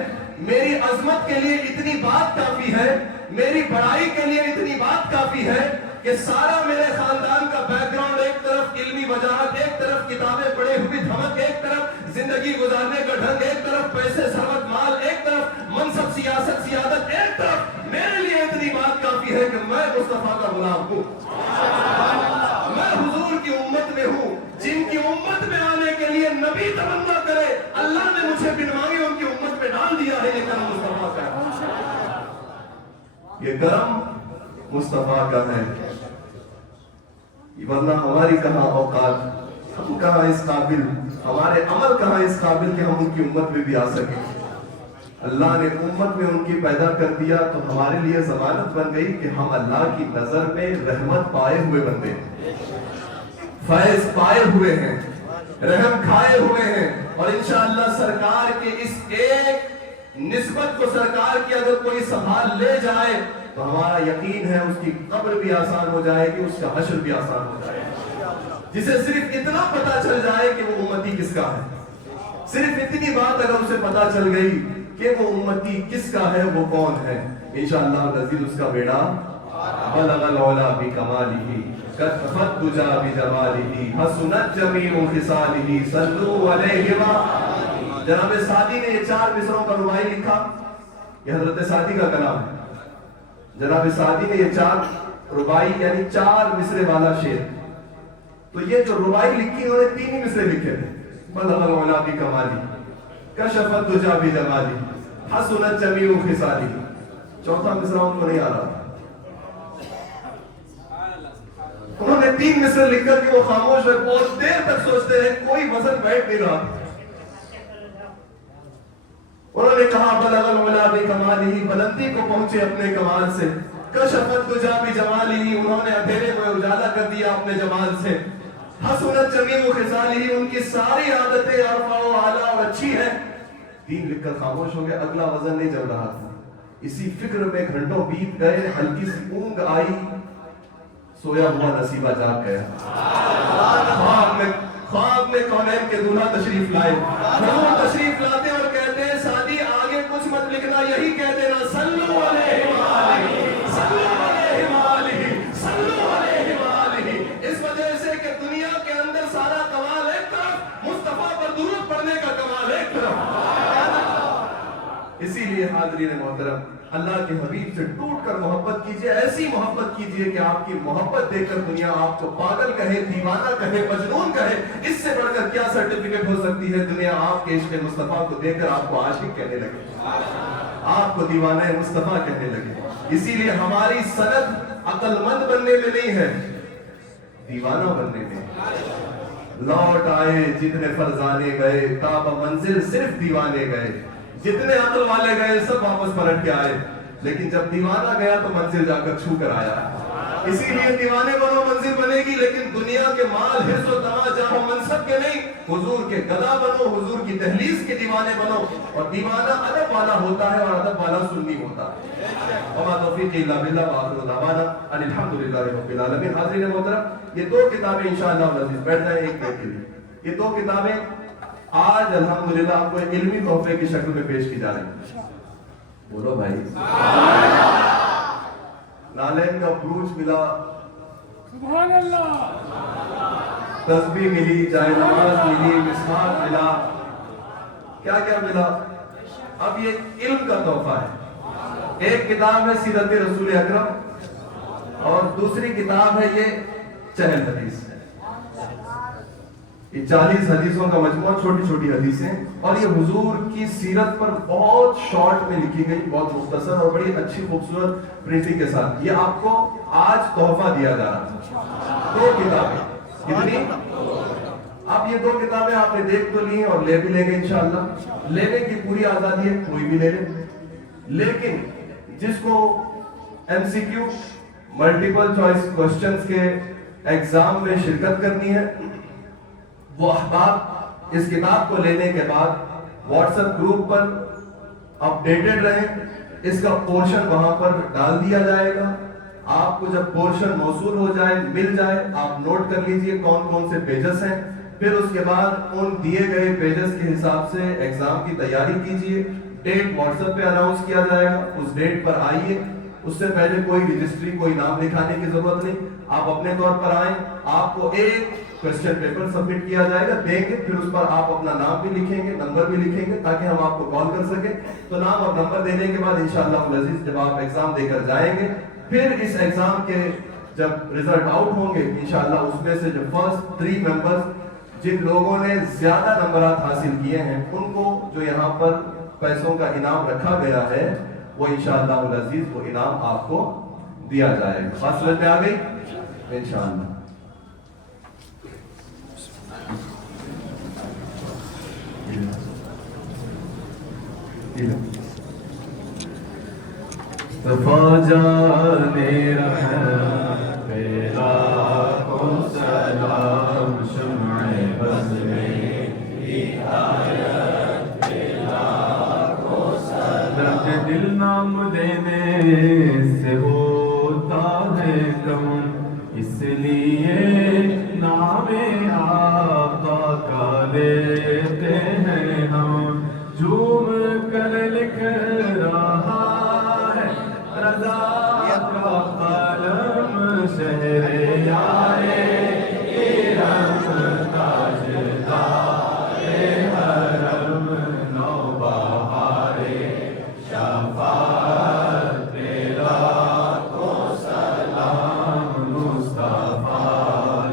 میری عظمت کے لیے اتنی بات کافی ہے، میری بڑائی کے لیے اتنی بات کافی ہے کہ سارا میرے خاندان کا بیک گراؤنڈ ایک طرف علمی وجاہت، ایک طرف کتابیں پڑھے ہوئی دھمک، ایک طرف زندگی گزارنے کا ڈھنگ، ایک طرف پیسے ثروت مال، ایک طرف منصب سیاست سیادت، ایک طرف میرے لیے اتنی بات کافی ہے کہ میں مصطفیٰ کا غلام ہوں، میں حضور کی امت میں ہوں۔ جن کی امت میں آنے کے لیے نبی تمنا کرے، اللہ نے مجھے بن مانگے ان کی امت میں ڈال دیا ہے، یہ کرم مصطفیٰ کا ہے، یہ کرم مصطفیٰ کا ہے، ورنہ ہماری کہاں اوقات، ہم کہاں اس قابل، ہمارے عمل کہاں اس قابل کہ ہم ان کی امت میں بھی آ سکیں۔ اللہ نے امت میں ان کی پیدا کر دیا تو ہمارے لیے ضمانت بن گئی کہ ہم اللہ کی نظر میں رحمت پائے ہوئے بندے ہیں، فیض پائے ہوئے ہیں، رحم کھائے ہوئے ہیں، اور انشاءاللہ سرکار کے اس ایک نسبت کو سرکار کی اگر کوئی سنبھال لے جائے تو ہمارا یقین ہے اس کی قبر بھی آسان ہو جائے گی، اس کا حشر بھی آسان ہو جائے گا۔ جسے صرف اتنا پتا چل جائے کہ وہ امتی کس کا ہے، صرف اتنی بات اگر اسے پتا چل گئی کہ وہ امتی کس کا ہے، وہ کون ہے، انشاءاللہ العزیز اس کا بیڑا بلغ العلا بکمالہ کتفت دجا بجمالہ حسنت جمیع خصالہ صلوا علیہ وآلہ۔ جناب سعدی نے یہ 4 مصروں کا رباعی لکھا، یہ حضرت سعدی کا کلام ہے۔ جناب سعدی نے یہ 4 رباعی یعنی 4 مصرے والا شعر، تو یہ جو رباعی لکھی انہوں نے 3 ہی مصرے لکھے تھے، بلغ العلا بکمالہ کشفت دجا بجمالہ حسنت جمیع خصالہ، چوتھا مصرع ان کو نہیں آ رہا، انہوں نے 3 مصرے لکھ کر کہ وہ خاموش ہے، بہت دیر تک سوچتے رہے، کوئی وزن بیٹھ نہیں رہا۔ انہوں نے کہا بلغ العلا بکمالہ، بلندی کو پہنچے اپنے کمال سے، کشفت دجا بجمالہ، انہوں نے اندھیرے کو اجالا کر دیا اپنے جمال سے، حسنت جمیع خصالہ، ان کی ساری عادتیں ارفع و اعلیٰ اور اچھی ہیں۔ 3 لکھ کر خاموش ہو گئے، اگلا وزن نہیں چل رہا تھا، اسی فکر میں گھنٹوں بیت گئے، ہلکی سی اونگ آئی، سویا ہوا نصیبہ جاگ گیا، خواب میں کونین کے دولہا تشریف لائے، حضور تشریف لاتے اور کہتے ہیں سعدی آگے کچھ مت لکھنا، یہی کہہ دینا صلو علیہ وآلہ صلو علیہ وآلہ صلو علیہ وآلہ، اس وجہ سے کہ دنیا کے اندر سارا کمال ایک طرف، مصطفیٰ پر درود پڑھنے کا کمال ایک طرف۔ اسی لیے حاضرین محترم، اللہ کے حبیب سے ٹوٹ کر محبت کیجئے، ایسی محبت کیجئے کہ آپ کی محبت دیکھ کر دنیا آپ کو پاگل کہے، دیوانہ کہے، مجنون کہے۔ اس سے بڑھ کر کیا سرٹیفکیٹ ہو سکتی ہے؟ دنیا آپ کے عشق مصطفیٰ کو دیکھ کر آپ کو عاشق کہنے لگے، آپ کو دیوانہ مصطفیٰ کہنے لگے۔ اسی لیے ہماری سند عقل مند بننے میں نہیں ہے، دیوانہ بننے میں۔ لوٹ آئے جتنے فرزانے گئے، تاب منزل صرف دیوانے گئے، جتنے عقل والے گئے سب واپس پلٹ کے آئے، لیکن جب دیوانہ گیا تو منزل جا کر چھو کر آیا۔ اسی لیے دیوانے بنو منزل بنے گی، لیکن دنیا کے مال حرص و طمع جاہ و منصب کے نہیں، حضور کے گدا بنو، حضور کی دہلیز کے دیوانے بنو۔ اور دیوانہ ادب والا ہوتا ہے اور ادب والا سنی ہوتا ہے۔ وما توفیقی الا باللہ وآخر دعوانا ان الحمدللہ رب العالمین۔ حاضرین محترم، یہ 2 کتابیں انشاءاللہ العزیز، بیٹھ جائیں ایک منٹ کے لیے، یہ 2 کتابیں آج الحمدللہ آپ کو ایک علمی تحفے کی شکل میں پیش کی جا رہی ہیں۔ بولو بھائی، نالین کا بروج ملا، سبحان اللہ، تسبیح ملی، جائے نماز ملی، مسواک ملا، کیا کیا ملا؟ اب یہ علم کا تحفہ ہے۔ ایک کتاب ہے سیرت رسول اکرم اور دوسری کتاب ہے یہ چہل حدیث، یہ 40 حدیثوں کا مجموعہ، چھوٹی چھوٹی حدیثیں، اور یہ حضور کی سیرت پر بہت شارٹ میں لکھی گئی، بہت مختصر اور بڑی اچھی خوبصورت پرنٹنگ کے ساتھ۔ یہ آپ کو آج تحفہ دیا جا رہا ہے، 2 کتابیں، کتنی؟ اب یہ 2 کتابیں آپ نے دیکھ تو لی اور لے بھی لیں گے انشاءاللہ، لینے کی پوری آزادی ہے، کوئی بھی لے لے، لیکن جس کو MCQ ملٹیپل چوائس کوسچنز کے ایگزام میں شرکت کرنی ہے وہ احباب اس کتاب کو لینے کے بعد واٹس ایپ گروپ پر اپڈیٹڈ رہیں. اس کا پورشن وہاں پر ڈال دیا جائے گا. آپ کو جب پورشن موصول ہو جائے, مل جائے, آپ نوٹ کر لیجئے کون کون سے پیجز ہیں. پھر اس کے بعد ان دیے گئے پیجز کے حساب سے ایگزام کی تیاری کیجئے. ڈیٹ واٹس ایپ پہ اناؤنس کیا جائے گا, اس ڈیٹ پر آئیے. اس سے پہلے کوئی رجسٹری, کوئی نام لکھانے کی ضرورت نہیں. آپ اپنے طور پر آئیں. آپ کو ایک کوسچن پیپر سبمٹ کیا جائے گا, دیں گے, پھر اس پر آپ اپنا نام بھی لکھیں گے, نمبر بھی لکھیں گے تاکہ ہم آپ کو کال کر سکیں. تو نام اور نمبر دینے کے بعد انشاءاللہ العزیز جب آپ ایگزام دے کر جائیں گے, پھر اس ایگزام کے جب ریزلٹ آؤٹ ہوں گے انشاءاللہ اس میں سے جو فرسٹ 3 ممبرز جن لوگوں نے زیادہ نمبرات حاصل کیے ہیں ان کو جو یہاں پر پیسوں کا انعام رکھا گیا ہے وہ انشاءاللہ العزیز وہ انعام آپ کو دیا جائے گا. بات سمجھ میں آ گئی انشاءاللہ. مصطفیٰ جانے رحمت پہ لاکھوں سلام, شمع بز میں ہدایت پہ لاکھوں سلام. درد دل نام لینے سے ہوتا ہے کم, اس لیے نام آقا کا لیتے ہیں ہم. جھوم کر لکھ رہا ہے رضا کا قلم, شہر یار ایرم, تاجدار حرم, نوبہار شفاعت پہ لاکھوں سلام. مصطفیٰ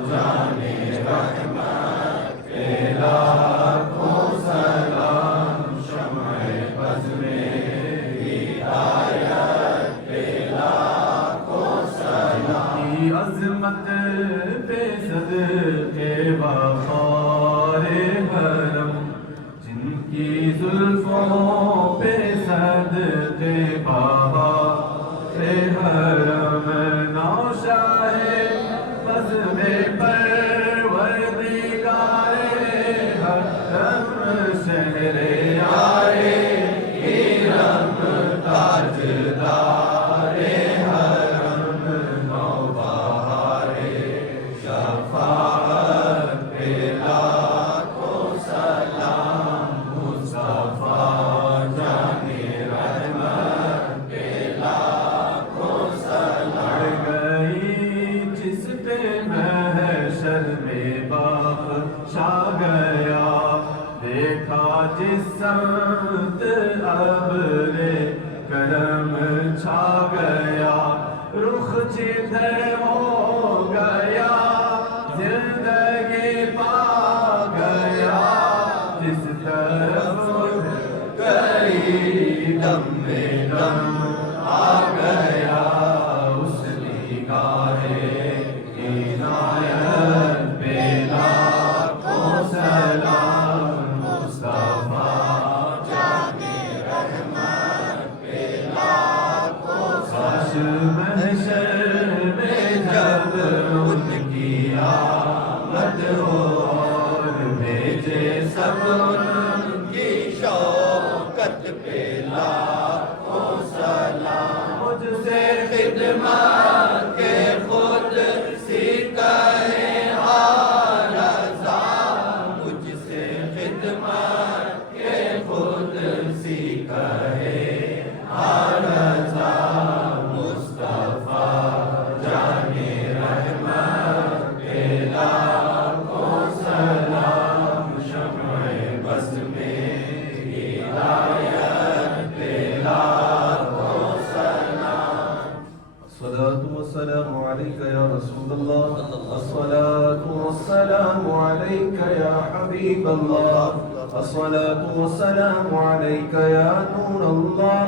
جانے رحمت پہ لاکھوں سلام, شمع بز میں ہدایت پہ لاکھوں سلام. کی عظمت پہ صدقے وقار حرم, جن کی زلفوں پہ صدقے بہار حرم. نوشاہ بز میں پروردگار حرم, شہر یار ایرم, تاجدار حرم, نوبہار شفاعت پہ لاکھوں سلام. مصطفیٰ جانے رحمت پہ لاکھوں سلام. بڑھ گئی جس پہ محشر میں بخشا گیا, دیکھا جس سمت ابر کرم چھا گیا, رخ جدھر ہو گیا زندگی پا گیا, جس طرف گئی دم میں دم آ گیا, اس نگاہ عنایت پہ لاکھوں سلام. مصطفیٰ جانے رحمت پہ لاکھوں سلام. محشر میں جب ان کی آمد ہو اور بھیجے سب ان کی شوکت پہ لاکھوں سلام. مجھ سے خدمت کے خود سیکھے رضا, مجھ سے خدمت کے خود سیکھے رضا. مصطفیٰ جانے رحمت پہ لاکھوں سلام, شمع بز میں ہدایت پہ لاکھوں سلام. الصلاة والسلام عليك يا رسول الله, الصلاة والسلام عليك يا حبيب الله, الصلاة والسلام عليك يا نور الله,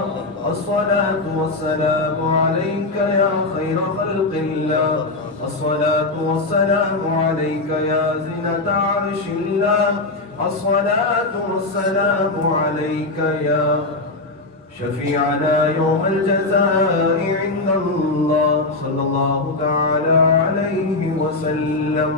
الصلاة والسلام عليك يا خير خلق الله, الصلاة والسلام عليك يا زينة عرش الله, الصلاة والسلام عليك يا شفيعنا يوم الجزاء عند الله, صلى الله تعالى عليه وسلم.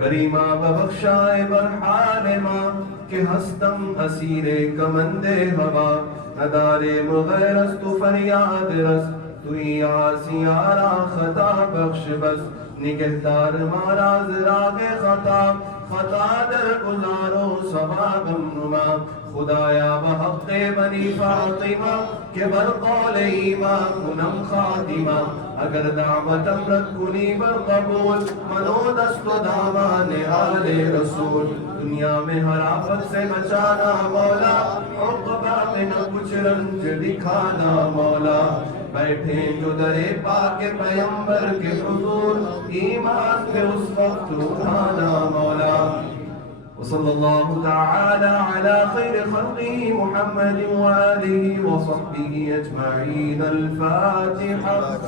کریمہ ببخشائے برحال ماں کہ ہستم اسیر کمند ہوا ندار مغیرس تو فریاد رس توی آسی آرا خطا بخش بس نگہدار ماراز راگ خطا خطا در گزارو ثوابم نما خدایا بحق بنی فاطمہ کہ برقول ایمان کنم خاتمہ اگر دعوتم رد کنی برقبول منو دست و دامان آل رسول دنیا میں ہر آفت سے بچانا مولا عقبہ میں نہ کچھ رنج دکھانا مولا بیٹھے جو در پاک پیمبر کے حضور ایمان پہ اس وقت اٹھانا مولا وصلى الله تعالى على خير خلقه محمد وآله وصحبه أجمعين الفاتحة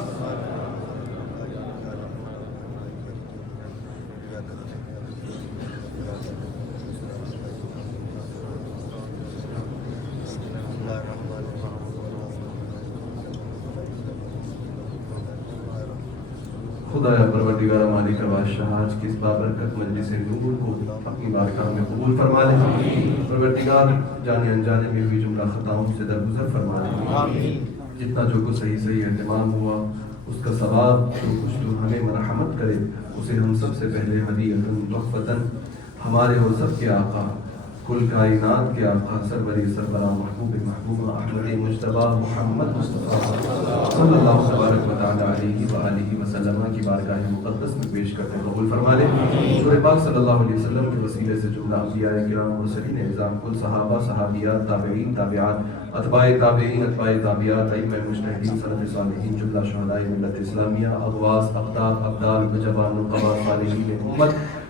خدایا پروردگار مالک بادشاہ آج کی اس بابرکت مجلس نور کو اپنی بارگاہ میں قبول فرما لے پروردگار جانے انجانے میں ہوئی جملہ خطاؤں سے درگزر فرما لے جتنا جو کچھ صحیح اہتمام ہوا اس کا ثواب جو کچھ تو ہمیں مرحمت کرے اسے ہم سب سے پہلے ہدیۃ تحفۃ ہمارے اور سب کے آقا کل کائنات کے آقا سربری سربراہ محبوب احمد مجتبی محمد مصطفیٰ صلی اللہ تبارک و تعالی علیہ وآلہ وسلم کی بارگاہ مقدس میں پیش کرتے ہیں قبول فرما لے حضور پاک صلی اللہ علیہ وسلم کے وسیلے سے جملہ انبیاء کرام مرسلین اعظام کل صحابہ صحابیات تابعین تابعات اتباع تابعین اتباع تابعات ائمہ مجتہدین سلف صالحین جملہ شہداء ملت اسلامیہ اغواث اقطاب ابدال نجباء نقباء صالحین امت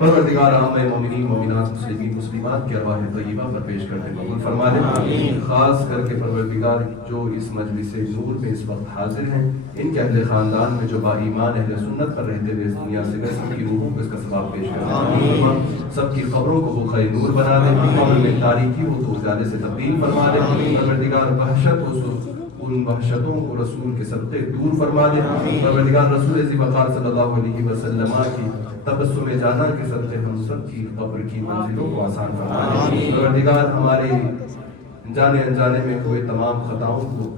پروردگار عام مومنین مومنات مسلمین مسلمات کی ارواح طیبہ پر پیش کرتے قبول فرما دے خاص کر کے پروردگار جو اس مجلس نور میں اس وقت حاضر ہیں ان کے اہل خاندان میں جو با ایمان اہل سنت پر رہتے ہوئے اس دنیا سے گئے سب کی روحوں کو اس کا ثواب پیش کرتے سب کی قبروں کو بخیر نور بنا دے قبر میں تاریکی ہو تو اجالے سے تبدیل فرما دے پروردگار وحشت ہو ان وحشتوں کو رسول کے صدقے دور فرما دے پروردگار رسول ذی وقار صلی اللہ علیہ وسلم کی تبسم جانا کے صدقے ہم سب کی قبر کی منزلوں کو آسان فرما دے پروردگار ہمارے جانے انجانے میں ہوئے تمام خطاؤں کو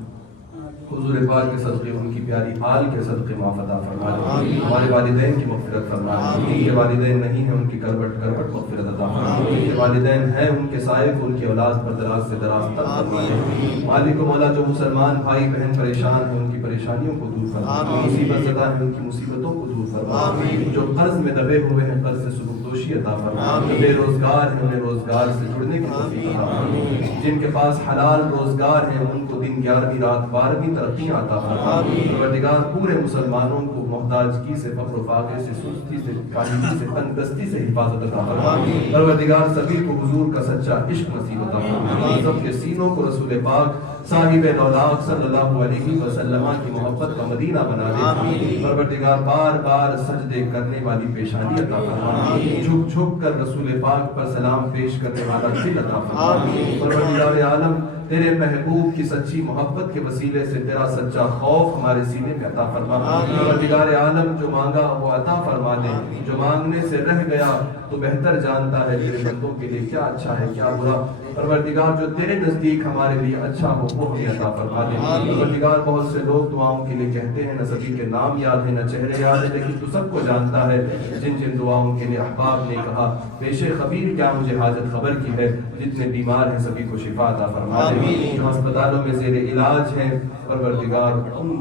حضور پاک کے صدقے ان کی پیاری آل کے صدقے معاف عطا فرما دے ہمارے والدین کی مغفرت فرما دے ان کے والدین نہیں ہیں ان کی کربٹ کربٹ مغفرت عطا فرما دے ان کے والدین ہیں ان کے سائے کو ان کی اولاد پر دراز سے دراز تک فرما دے مالک و مولا جو مسلمان بھائی بہن پریشان ہیں ان کی پریشانیوں کو دور فرما دے مصیبت زدہ ہیں ان کی مصیبتوں کو دور فرما دے جو قرض میں دبے ہوئے ہیں قرض سے سبکدوشی عطا فرما دے بے روزگار ہیں انہیں روزگار سے جڑنے کی توفیق عطا فرما دے جن کے پاس حلال روزگار ہیں ان کو دن 11ویں رات 12ویں ترقیاں عطا فرما پروردگار پورے مسلمانوں کو محتاجگی سے فقر و فاقے سے سستی سے کاہلی سے تنگدستی سے حفاظت عطا فرما پروردگار سبھی کو حضور کا سچا عشق نصیب عطا فرما سب کے سینوں کو رسول پاک صاحب دولاق صلی اللہ علیہ وسلم کی محبت کا مدینہ بنا دے پروردگار بار بار سجدے کرنے والی پیشانی عطا فرما جھک جھک کر رسول پاک پر سلام پیش کرنے والا دل عطا فرما پروردگار عالم تیرے محبوب کی سچی محبت کے وسیلے سے تیرا سچا خوف ہمارے سینے میں عطا فرما پروردگار عالم جو مانگا وہ عطا فرما دے جو مانگنے سے رہ گیا تو بہتر جانتا ہے تیرے بندوں کے لیے کیا اچھا ہے کیا برا پروردگار جو تیرے نزدیک ہمارے لیے اچھا ہو وہ ہمیں عطا فرما دے پروردگار بہت سے لوگ دعاؤں کے لیے کہتے ہیں نہ سبھی کے نام یاد ہیں نہ چہرے یاد ہیں لیکن تو سب کو جانتا ہے جن جن دعاؤں کے لیے احباب نے کہا پیش خبیر کیا مجھے حاجت خبر کی ہے جتنے بیمار ہیں سبھی کو شفا عطا فرما دے جو ہسپتالوں میں زیر علاج ہیں پروردگار ان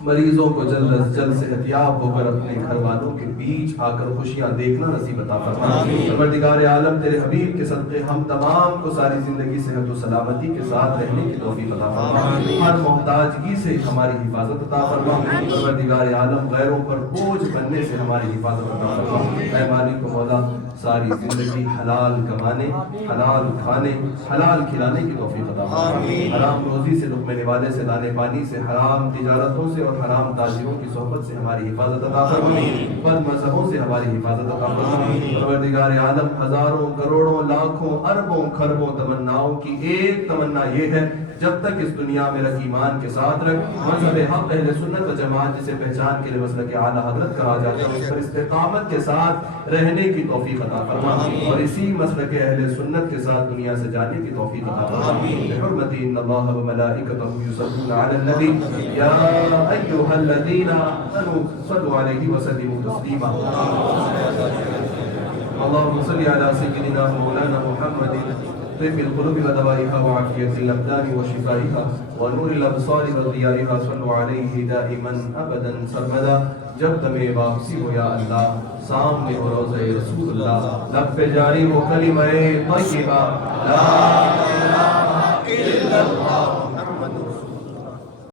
مریضوں کو جلد از جلد صحتیاب ہو کر اپنے گھر والوں کے بیچ آ کر خوشیاں دیکھنا نصیب عطا فرما پروردگار عالم تیرے حبیب کے صدقے ہم تمام کو ساری زندگی صحت و سلامتی کے ساتھ رہنے کی توفیق عطا فرما ہر محتاجگی سے ہماری حفاظت عطا فرما پروردگار عالم غیروں پر بوجھ بننے سے ہماری حفاظت عطا فرما اے مالک و مولا ساری زندگی حلال کمانے حلال کھانے حلال کھلانے کی توفیق عطا فرما حرام روزی سے لقمے نوالے سے دانے پانی سے حرام تجارتوں سے اور حرام تاجروں کی صحبت سے ہماری حفاظت عطا فرما بد مذہبوں سے ہماری حفاظت عطا فرما پروردگار عالم ہزاروں کروڑوں لاکھوں اربوں خربوں تمناؤں کی ایک تمنا یہ ہے جب تک اس دنیا میں رکھ ایمان کے ساتھ رکھ، مذہب حق اہل سنت و جماعت جسے پہچان کے لیے مسلک اعلیٰ حضرت کہا جاتا ہے، اس پر استقامت کے ساتھ رہنے کی توفیق عطا فرما، اور اسی مسلک اہل سنت کے ساتھ دنیا سے جانے کی توفیق عطا فرما۔ بحرمت ان اللہ وملائکتہ یصلون علی النبی یا ایھا الذین آمنوا صلوا علیہ وسلموا تسلیما۔ اللهم صل على سيدنا مولانا محمد طب القلوب ودوائها وعافية الأبدان وشفائها ونور الأبصار وضيائها، صلوا عليه دائما أبدا سرمدا۔ جب تمہیں واپسی ہو یا اللہ، سامنے ہو روضہ رسول اللہ، لب پہ جاری ہو کلمہ طیبہ لا الہ